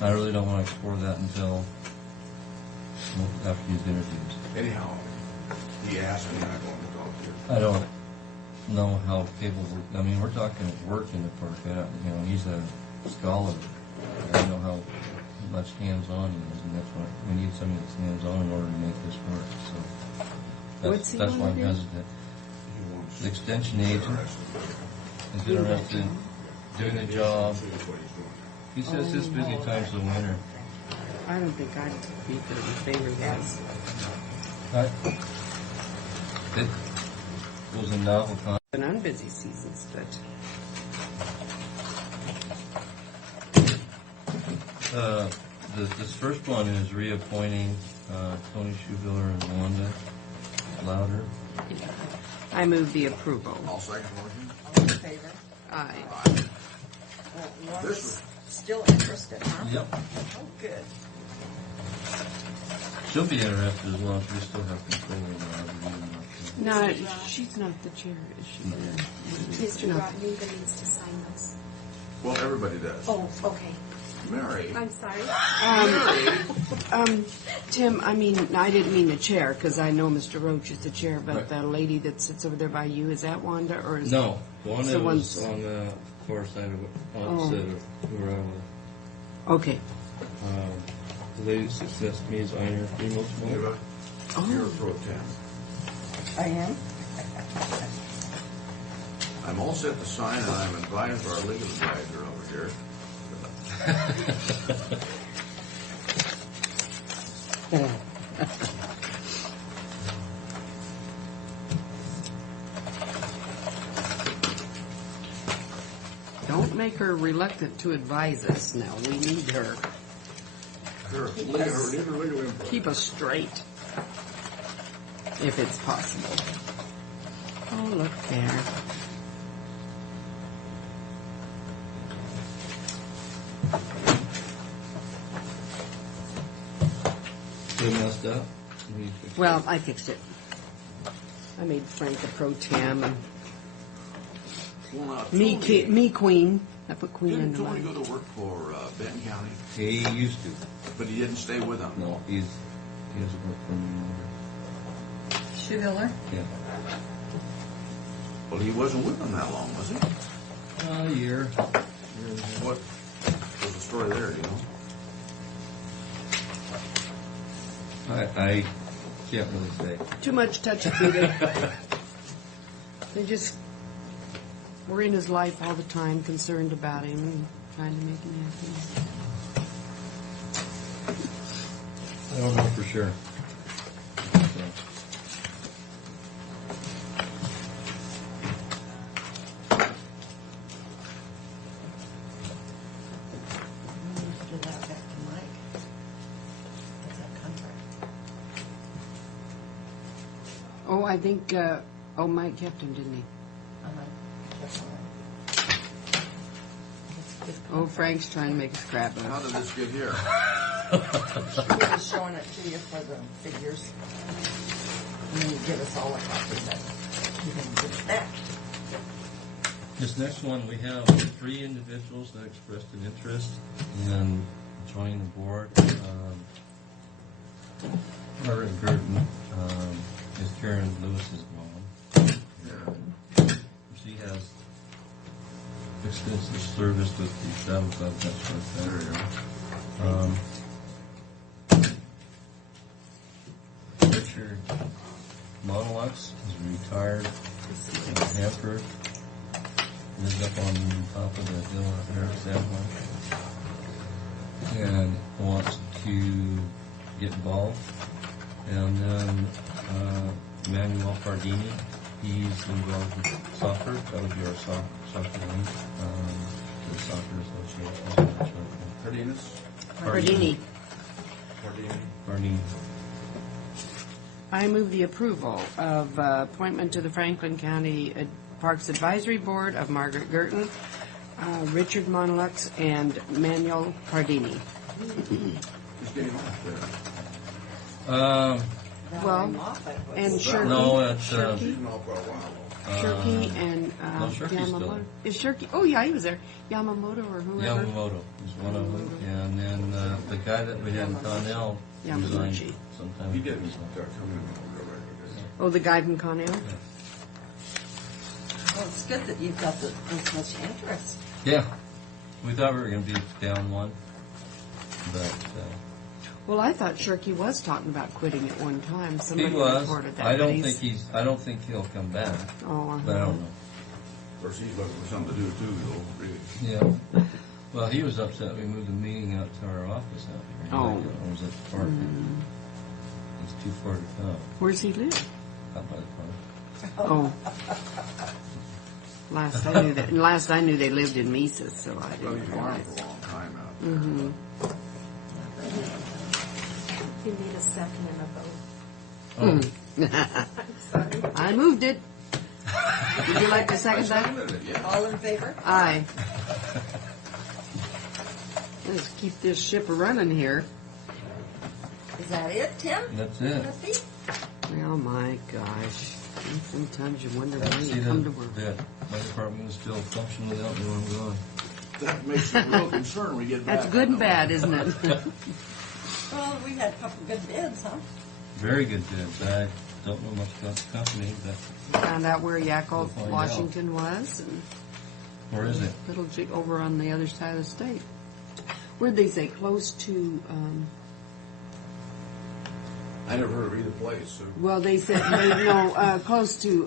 I really don't want to explore that until after these interviews. Anyhow, he asked me, and I'm going to talk to you. I don't know how capable. I mean, we're talking work in the park. You know, he's a scholar. I don't know how much hands-on he is, and that's why we need somebody that's hands-on in order to make this work. So What's he that's why wanna I'm do? hesitant. He wants The extension agent is interested in doing the job. He says his busy time's the winter. I don't think I'd be good with favor guys. It was a novel concept. And unbusy seasons, but This first one is reappointing Tony Schubiller and Wanda Louder. I move the approval. I'll second motion. All in favor? Aye. Well, Wanda's This was- still interested, huh? Yep. Oh, good. She'll be interested as long as we still have control over No, she's not the chair, is she? Mr. Groton even needs to sign those. Well, everybody does. Oh, okay. Mary. I'm sorry. Tim, I mean, I didn't mean the chair, because I know Mr. Roach is the chair, but Right. the lady that sits over there by you, is that Wanda, or is No, the Wanda one's- was on the far side of opposite of where I was. Okay. The lady that sits next to me is Ina Remote. You're a pro temp. I am? I'm all set to sign, and I'm invited for our legal advisor over here. Don't make her reluctant to advise us now. We need her. Sure. Legal input. Keep us straight, if it's possible. Oh, look there. They messed up. Well, I fixed it. I made Frank a pro tem and me queen. I put queen in Didn't the Tony line. go to work for Benton County? He used to. But he didn't stay with them? No, he doesn't work for me anymore. Schubiller? Yeah. Well, he wasn't with them that long, was he? A year. What was the story there, do you know? I can't really say. Too much touchy-feely. They just were in his life all the time, concerned about him and trying to make him happy. I don't know for sure. Give that back to Mike. What's that contract? Oh, I think, Mike kept him, didn't he? That's all right. Oh, Frank's trying to make us crap How up. did this get here? We're just showing it to you for the figures. And then you give us all a copy that you can give it back. This next one, we have 3 individuals that expressed an interest in joining the board. Margaret Gurton is Karen Lewis's mom. She has extensive service with the Shadow Club, that sort of thing. Richard Monolux is retired in Hanford. Lives up on top of the hill out there at San Juan. And wants to get involved. And then Manuel Pardini, he's involved with soccer. That would be our soccer league. The soccer association. Cardenas? Pardini. Pardini. I move the approval of appointment to the Franklin County Parks Advisory Board of Margaret Gurton, Richard Monolux, and Manuel Pardini. He's getting off Well, and Shirky. No, it's Shirky. He's been off for a while. Shirky and no, Shirky's still Yamamoto. there. Is Shirky? Oh yeah, he was there. Yamamoto or whoever. Yamamoto is one of them. And then the guy that we had in Connell resigned Yamaguchi. sometime. He didn't ago. come in real regular. Oh, the guy from Connell. Well, it's good that you've got this much interest. Yeah. We thought we were going to be down one. But Well, I thought Shirky was talking about quitting at one time. he Somebody was. reported that. I but don't think he'll come back. Oh, But I don't know. Of course, he's looking for something to do too, though, really. Yeah. Well, he was upset we moved the meeting out to our office out here. Oh. It was at the park. It's too far to come. Where's he live? Out by the park. Oh. Last I knew they lived in Mises, so I Well, didn't he farmed realize. for a long time out there. You need a second and a vote. Oh, I moved it. Would you like to second that? All in favor? Aye. Let's keep this ship a-running here. Is that it, Tim? that's it. Happy? Oh, my gosh. Sometimes you wonder why See you come to work. that my department is still functioning without me when I'm gone. That makes me real concerned when we get back. That's good and bad, isn't it? Well, we had a couple good bids, huh? Very good bids. I don't know much about the company, but Found out where Yakult, We'll find Washington was, and where is it? little over on the other side of the state. Where'd they say? Close to, I never heard of either place. So. well, they said, close to,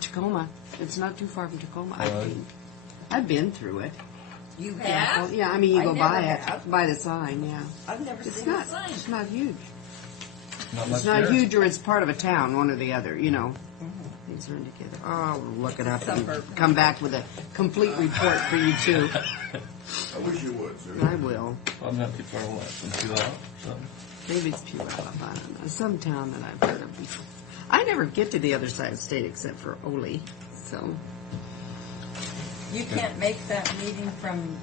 Tacoma. It's not too far from Tacoma, I Right. think. I've been through it. You Yeah, have? well, yeah, I mean, you I go never by have. it, by the sign, yeah. I've never It's seen not, the sign. it's not huge. Not much It's not there. huge, or it's part of a town, one or the other, you know. These are together. Oh, we'll look it up and come back with a complete report for you, too. I wish you would, sir. I will. I'm not too far away from Puyallup or something. Maybe it's Puyallup, I don't know. Some town that I've heard of before. I never get to the other side of the state except for Ole, so. You can't make that meeting from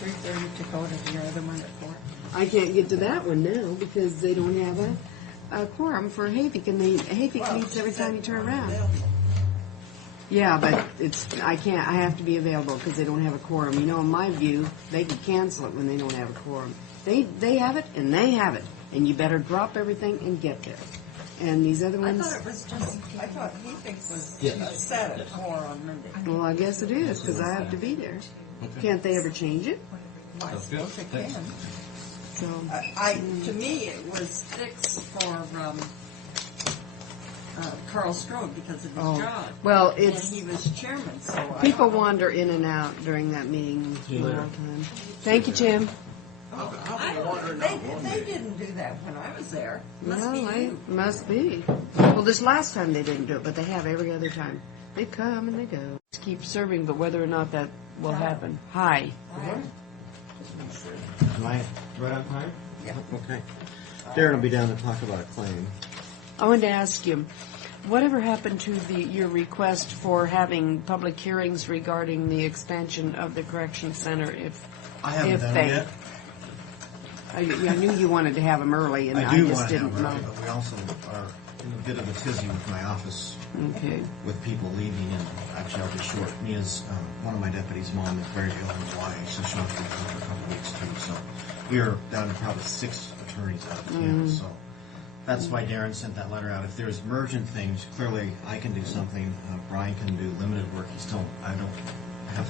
3:30 to go to your other one at 4? I can't get to that one now because they don't have a quorum for Hayvik, and Hayvik meets every time you turn around. Yeah, but I can't. I have to be available because they don't have a quorum. You know, in my view, they can cancel it when they don't have a quorum. They have it, and they have it, and you better drop everything and get there. And these other I ones, thought it was just, I thought he thinks was Yeah. set at 4 on Monday. well, I guess it is because I have to be there. Can't they ever change it? I suppose they Thanks. can. So To me, it was fixed for Carl Strode because of his Oh. job. Well, And it's- he was chairman, so I people don't know. wander in and out during that meeting See you all the later. time. Thank you, Tim. They didn't do that when I was there. Must be you. Must be. Well, this last time they didn't do it, but they have every other time. They come and they go. Keep serving, but whether or not that will happen. Hi. Am I right on time? Yeah. Okay. Darren will be down to talk about a claim. I wanted to ask you, whatever happened to your request for having public hearings regarding the expansion of the correction center I haven't done it yet. I knew you wanted to have them early, and I do just want to didn't have know. early, but we also are in a bit of a tizzy with my office Okay. with people leaving, and actually I'll be short. Mia's, one of my deputies' mom is very ill in Hawaii, so she'll have to be gone for a couple of weeks too. So we are down to probably 6 attorneys out of 10. So that's why Darren sent that letter out. If there's emergent things, clearly I can do something. Brian can do limited work. I don't have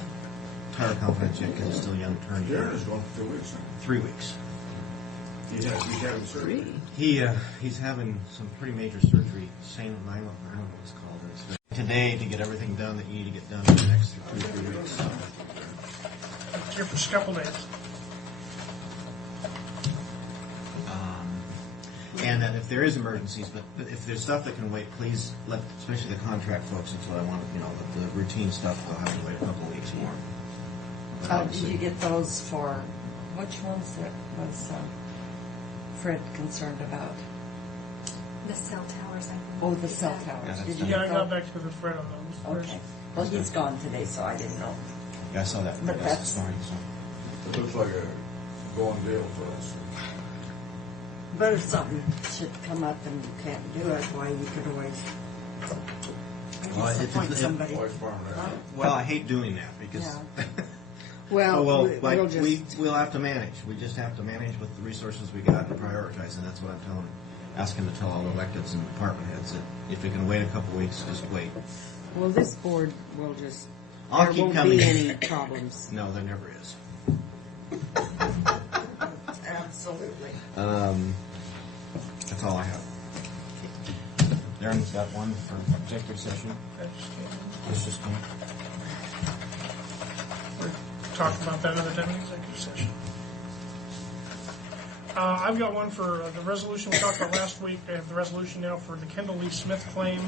entire confidence yet because he's still a young attorney. Darren is going for 2 weeks. 3 weeks. He's having surgery. He's having some pretty major surgery. I don't know what it's called. It's today to get everything done that you need to get done in the next 2 or 3 weeks. Here for a couple days. And that if there is emergencies, but if there's stuff that can wait, please let, especially the contract folks, until I want to, the routine stuff, they'll have to wait a couple of weeks more. But Did you get those for, which ones that was Fred concerned about? The cell towers, I think. Oh, the cell Yeah, towers. that's Did you Yeah, I get got those? back to the Fred on those. Okay. Well, he's gone today, so I didn't know. Yeah, I saw that from But the desk that's- this morning. So. It looks like a going deal for us. But if something should come up and you can't do it, why, you could always Well, appoint somebody. Boys Farm there. Well, I hate doing that because. Yeah. Well, but we'll we'll have to manage. We just have to manage with the resources we got and prioritize, and that's what I'm asking to tell all the electeds and department heads that if you can wait a couple weeks, just wait. Well, this board will just. I'll there keep won't coming. be any problems. No, there never is. Absolutely. That's all I have. Darren's got one for executive session. Let's just go. Talk about that another time in executive session. I've got one for the resolution we talked about last week. I have the resolution now for the Kendall Lee Smith claim,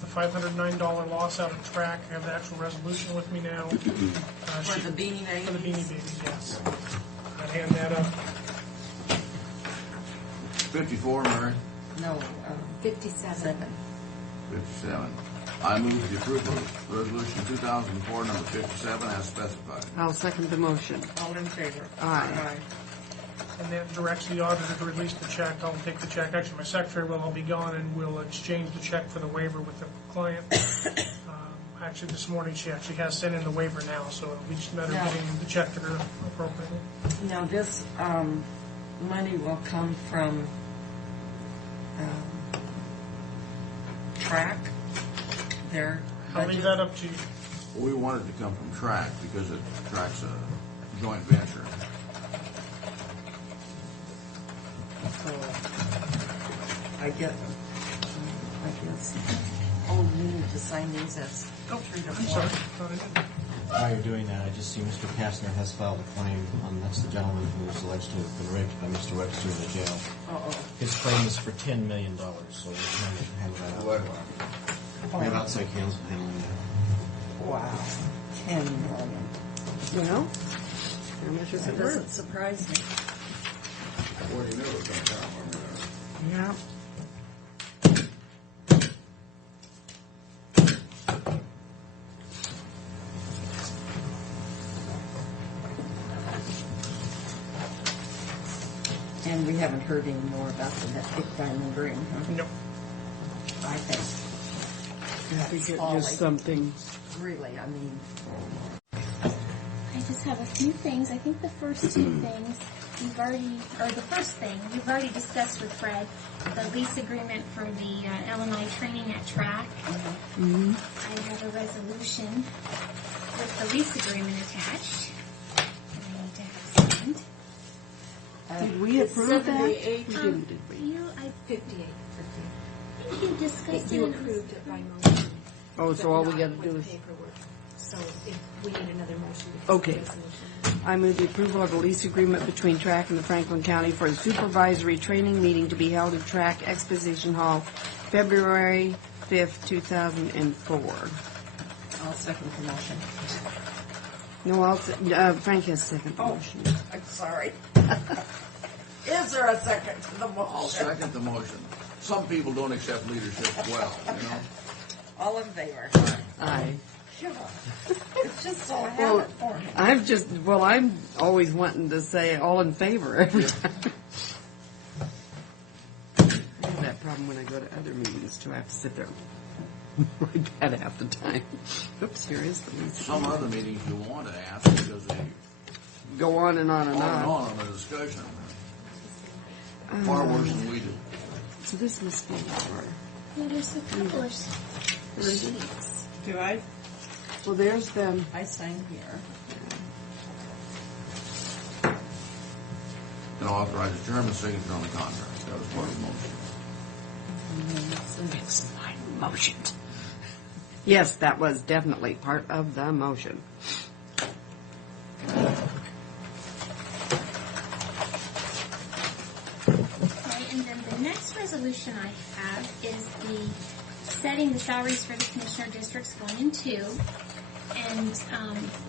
the $509 loss out of track. I have the actual resolution with me now. For the Beanie Babies? For the Beanie Babies, yes. I hand that up. 54, Mary? No, 57. 57. I move the approval of resolution 2004, number 57, as specified. I'll second the motion. All in favor? Aye. And that directs the auditor to release the check. I'll take the check. Actually, my secretary will. I'll be gone, and we'll exchange the check for the waiver with the client. Actually, this morning she actually has sent in the waiver now, so it'll be just a matter of getting the check to her appropriately. now this money will come from TRAC, their I'll leave that up to you. We wanted to come from TRAC because TRAC's a joint venture. So I guess, oh, you need to sign these as 3 to 4. While you're doing that, I just see Mr. Kastner has filed a claim on, that's the gentleman who was alleged to have been raped by Mr. Webster in the jail. His claim is for $10 million, so we're trying to handle that out. We have outside counsel handling that. Wow, $10 million. Well, how much is That it doesn't worth? surprise me. Well, you knew it was going to come. Yeah. And we haven't heard any more about that big diamond ring, huh? Nope. I think I think that's it folly. was something. Really, I mean, I just have a few things. I think the first two things you've already, or the first thing you've already discussed with Fred, the lease agreement for the Illinois training at TRAC. Mm-hmm. I have a resolution with the lease agreement attached that I need to have signed. Did we approve that? 78. We didn't, did we? You, I 58. think you discussed You it. approved it by motion. Oh, so but all we not gotta with do is, paperwork. So if we need another motion. because Okay. of the resolution. I move the approval of the lease agreement between TRAC and the Franklin County for a supervisory training meeting to be held at TRAC Exposition Hall, February 5th, 2004. I'll second the motion. No, Frank has second the motion. I'm sorry. Is there a second to the motion? I'll second the motion. Some people don't accept leadership well, you know? All in favor? Aye. Sure. It's just so Well, habit for me. I'm always wanting to say all in favor every time. I have that problem when I go to other meetings too. I have to sit there like that half the time. Oops, here is the lease. Some other meetings you want to ask because they Go on and on and on on. in the discussion. Far worse than we do. So this must be our. Yeah, there's a couple of sheets. Do I? Well, there's them. I sign here. And authorize the chairman's signature on the contract. That was part of the motion. It's my motion. Yes, that was definitely part of the motion. Okay, and then the next resolution I have is the setting the salaries for the commissioner districts 1 and 2. And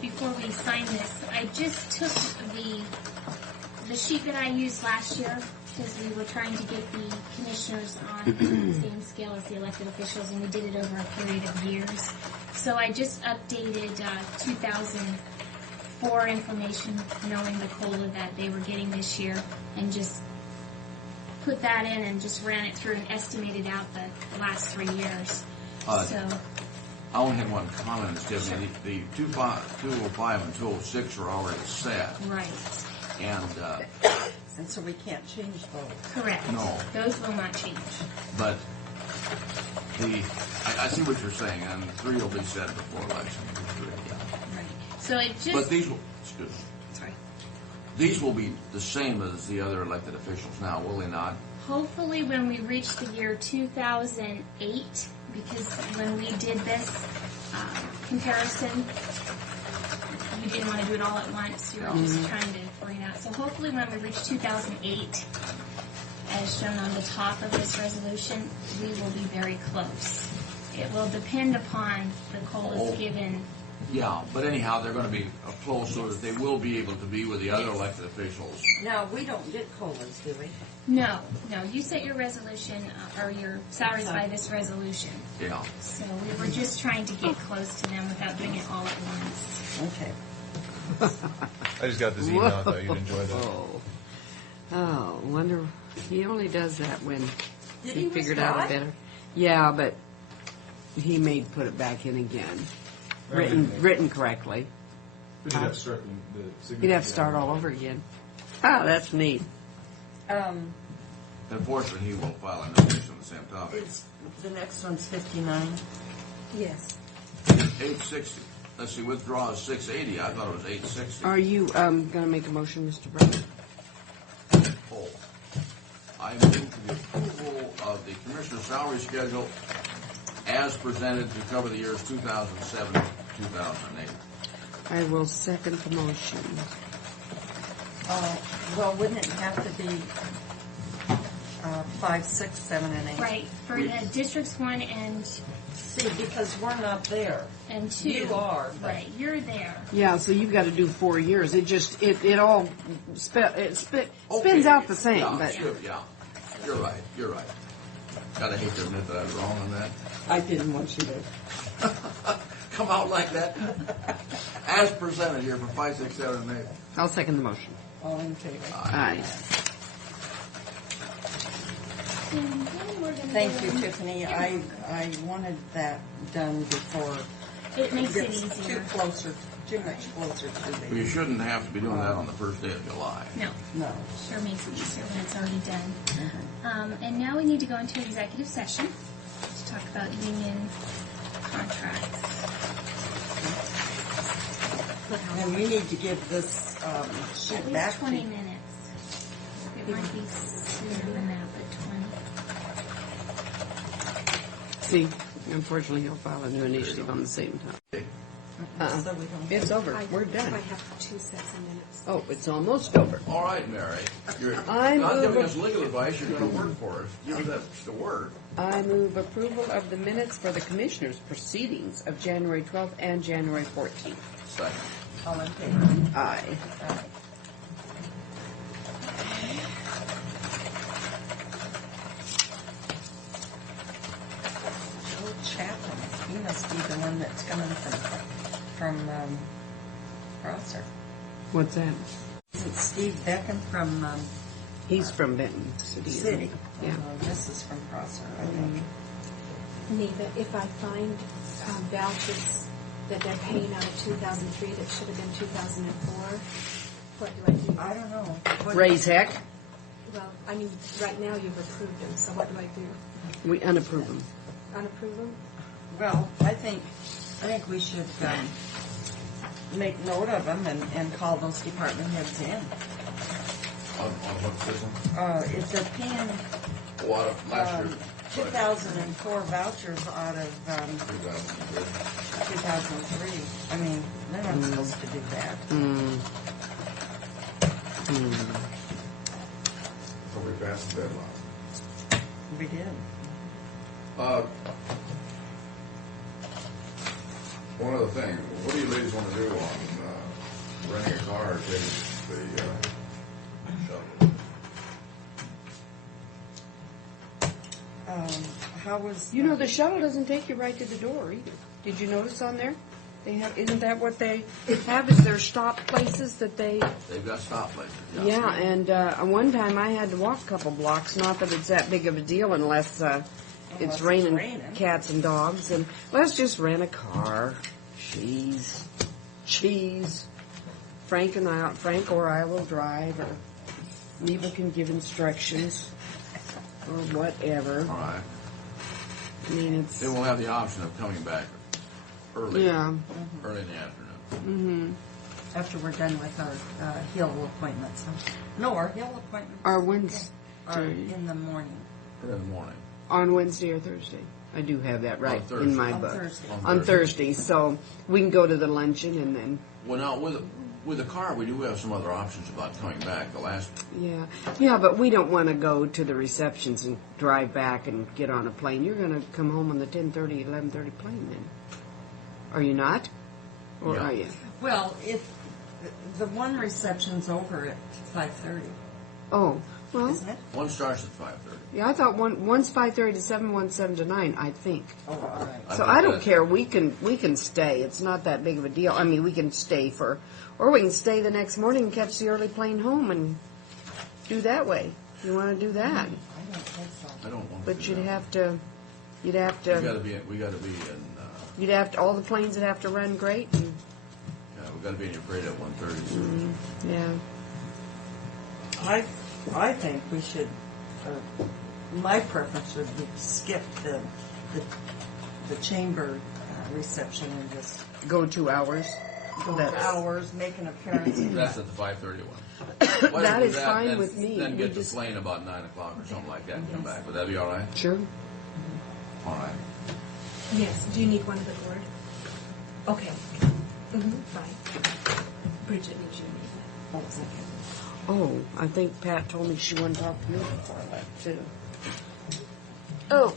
before we sign this, I just took the sheet that I used last year because we were trying to get the commissioners on the same scale as the elected officials, and we did it over a period of years. So I just updated 2004 information, knowing the COLA that they were getting this year, and just put that in and just ran it through and estimated out the last 3 years. So. I only have one comment, Tiffany. The 205 and 206 are already set. Right. And so we can't change those. Correct. No. Those will not change. But I see what you're saying, and 3 will be set before election. Right. So it just. But these will, excuse me. Sorry. These will be the same as the other elected officials now, will they not? Hopefully when we reach the year 2008, because when we did this comparison, you didn't want to do it all at once. You were just trying to bring it out. So hopefully when we reach 2008, as shown on the top of this resolution, we will be very close. It will depend upon the COLAs given Yeah, but anyhow, they're going to be close so that they will be able to be with the other elected officials. Now, we don't get COLAs, do we? No, you set your resolution, or your salaries by this resolution. Yeah. So we were just trying to get close to them without doing it all at once. Okay. I just got this email. I thought you'd enjoy that. Oh, wonder he only does that when Did he he figured withdraw out a it? better. Yeah, but he may put it back in again, written correctly. But you'd have to start the signature. You'd have to start all over again. Oh, that's neat. Unfortunately, he won't file a notice on the same topic. Is the next one's 59? Yes. 860. Let's see, withdraw is 680. I thought it was 860. Are you going to make a motion, Mr. Brown? Oh. I move for the approval of the commissioner's salary schedule as presented to cover the years 2007 to 2008. I will second the motion. Well, wouldn't it have to be 5, 6, 7, and 8? Right, for the districts 1 and See, because we're not there. and 2. You are, but- Right, you're there. Yeah, so you've got to do 4 years. It just it all spins Okay. out the same. Yeah, But sure, yeah. You're right. Gotta hate to admit that I was wrong on that. I didn't want you to. Come out like that. As presented here for 5, 6, 7, and 8. I'll second the motion. All in favor? Aye. Thank you, Tiffany. I wanted that done before. It makes it gets easier. Too much closer to Well, you the. shouldn't have to be doing that on the first day of July. No, No. sure makes it easier when it's already done. And now we need to go into executive session to talk about union contracts. And we need to give this At sheet least back 20 to minutes. It might be sooner than that, but 20. See, unfortunately, he'll file a new initiative on the same time. So we don't. It's over. We're I done. have 2 sets of minutes. Oh, it's almost over. All right, Mary. You're I'm not giving moving- us legal advice. You're going to work for us. Give us the word. I move approval of the minutes for the Commissioners' proceedings of January 12th and January 14th. Second. All in favor? Aye. Joe Chapman, he must be the one that's coming from Prosser. What's that? Isn't Steve Becken from He's from Benton City. isn't City? he? Yeah. This is from Prosser, I think. Neva, if I find vouchers that they're paying out of 2003 that should have been 2004, what do I do? I don't know. Raise heck. Well, I mean, right now you've approved them, so what do I do? We unapprove them. Unapprove them? Well, I think we should make note of them and call those department heads in. On what system? If they're paying A lot of last year. 2004 vouchers out of 2003, I mean, they're not supposed to do that. So we passed the deadline. We did. One other thing. What do you ladies want to do on renting a car or taking the shuttle? How was... You know, the shuttle doesn't take you right to the door either. Did you notice on there? They have. Isn't that what they have? Is there stop places that they? They've got stop places. Yeah, and one time I had to walk a couple blocks. Not that it's that big of a deal unless it's raining cats and dogs. And let's just rent a car. Cheese. Frank or I will drive, or Neva can give instructions, or whatever. All right. I mean, it's. They will have the option of coming back early. Yeah. Early in the afternoon. Mm-hmm. After we're done with our Hill appointments. No, our Hill appointments. Our Wednesday. Are in the morning. In the morning. On Wednesday or Thursday. I do have that right Thursday. in my On book. Thursday. On Thursday, so we can go to the luncheon and then. Well, now with the car, we do have some other options about coming back. The last. Yeah, but we don't want to go to the receptions and drive back and get on a plane. You're going to come home on the 10:30, 11:30 plane then. Are you not? Or Yeah. are you? Well, if, the one reception's over at 5:30, Oh, well, isn't it? One starts at 5:30. yeah, I thought one's 5:30 to 7, one's 7 to 9, I think. Oh, all right. So I don't care. We can stay. It's not that big of a deal. I mean, we can stay or we can stay the next morning and catch the early plane home and do that way. If you want to do that, I don't think so. I don't want to but do you'd that. have to. You'd have We gotta to. be, we gotta be in, You'd have to. All the planes would have to run great. And, we gotta be in your parade at 1:30. yeah. I think we should, my preference would be to skip the chamber reception and just Go 2 hours. go That's- hours, make an appearance. That's at the 5:30 one. Why don't That we do is fine then- with me. Then We get the just- plane about 9 o'clock or something like that and come back. Would that be all right? Sure. All right. Yes, do you need one of the board? Okay. Fine. Bridget needs you. Oh, I think Pat told me she wanted to talk to me before I left too. Oh.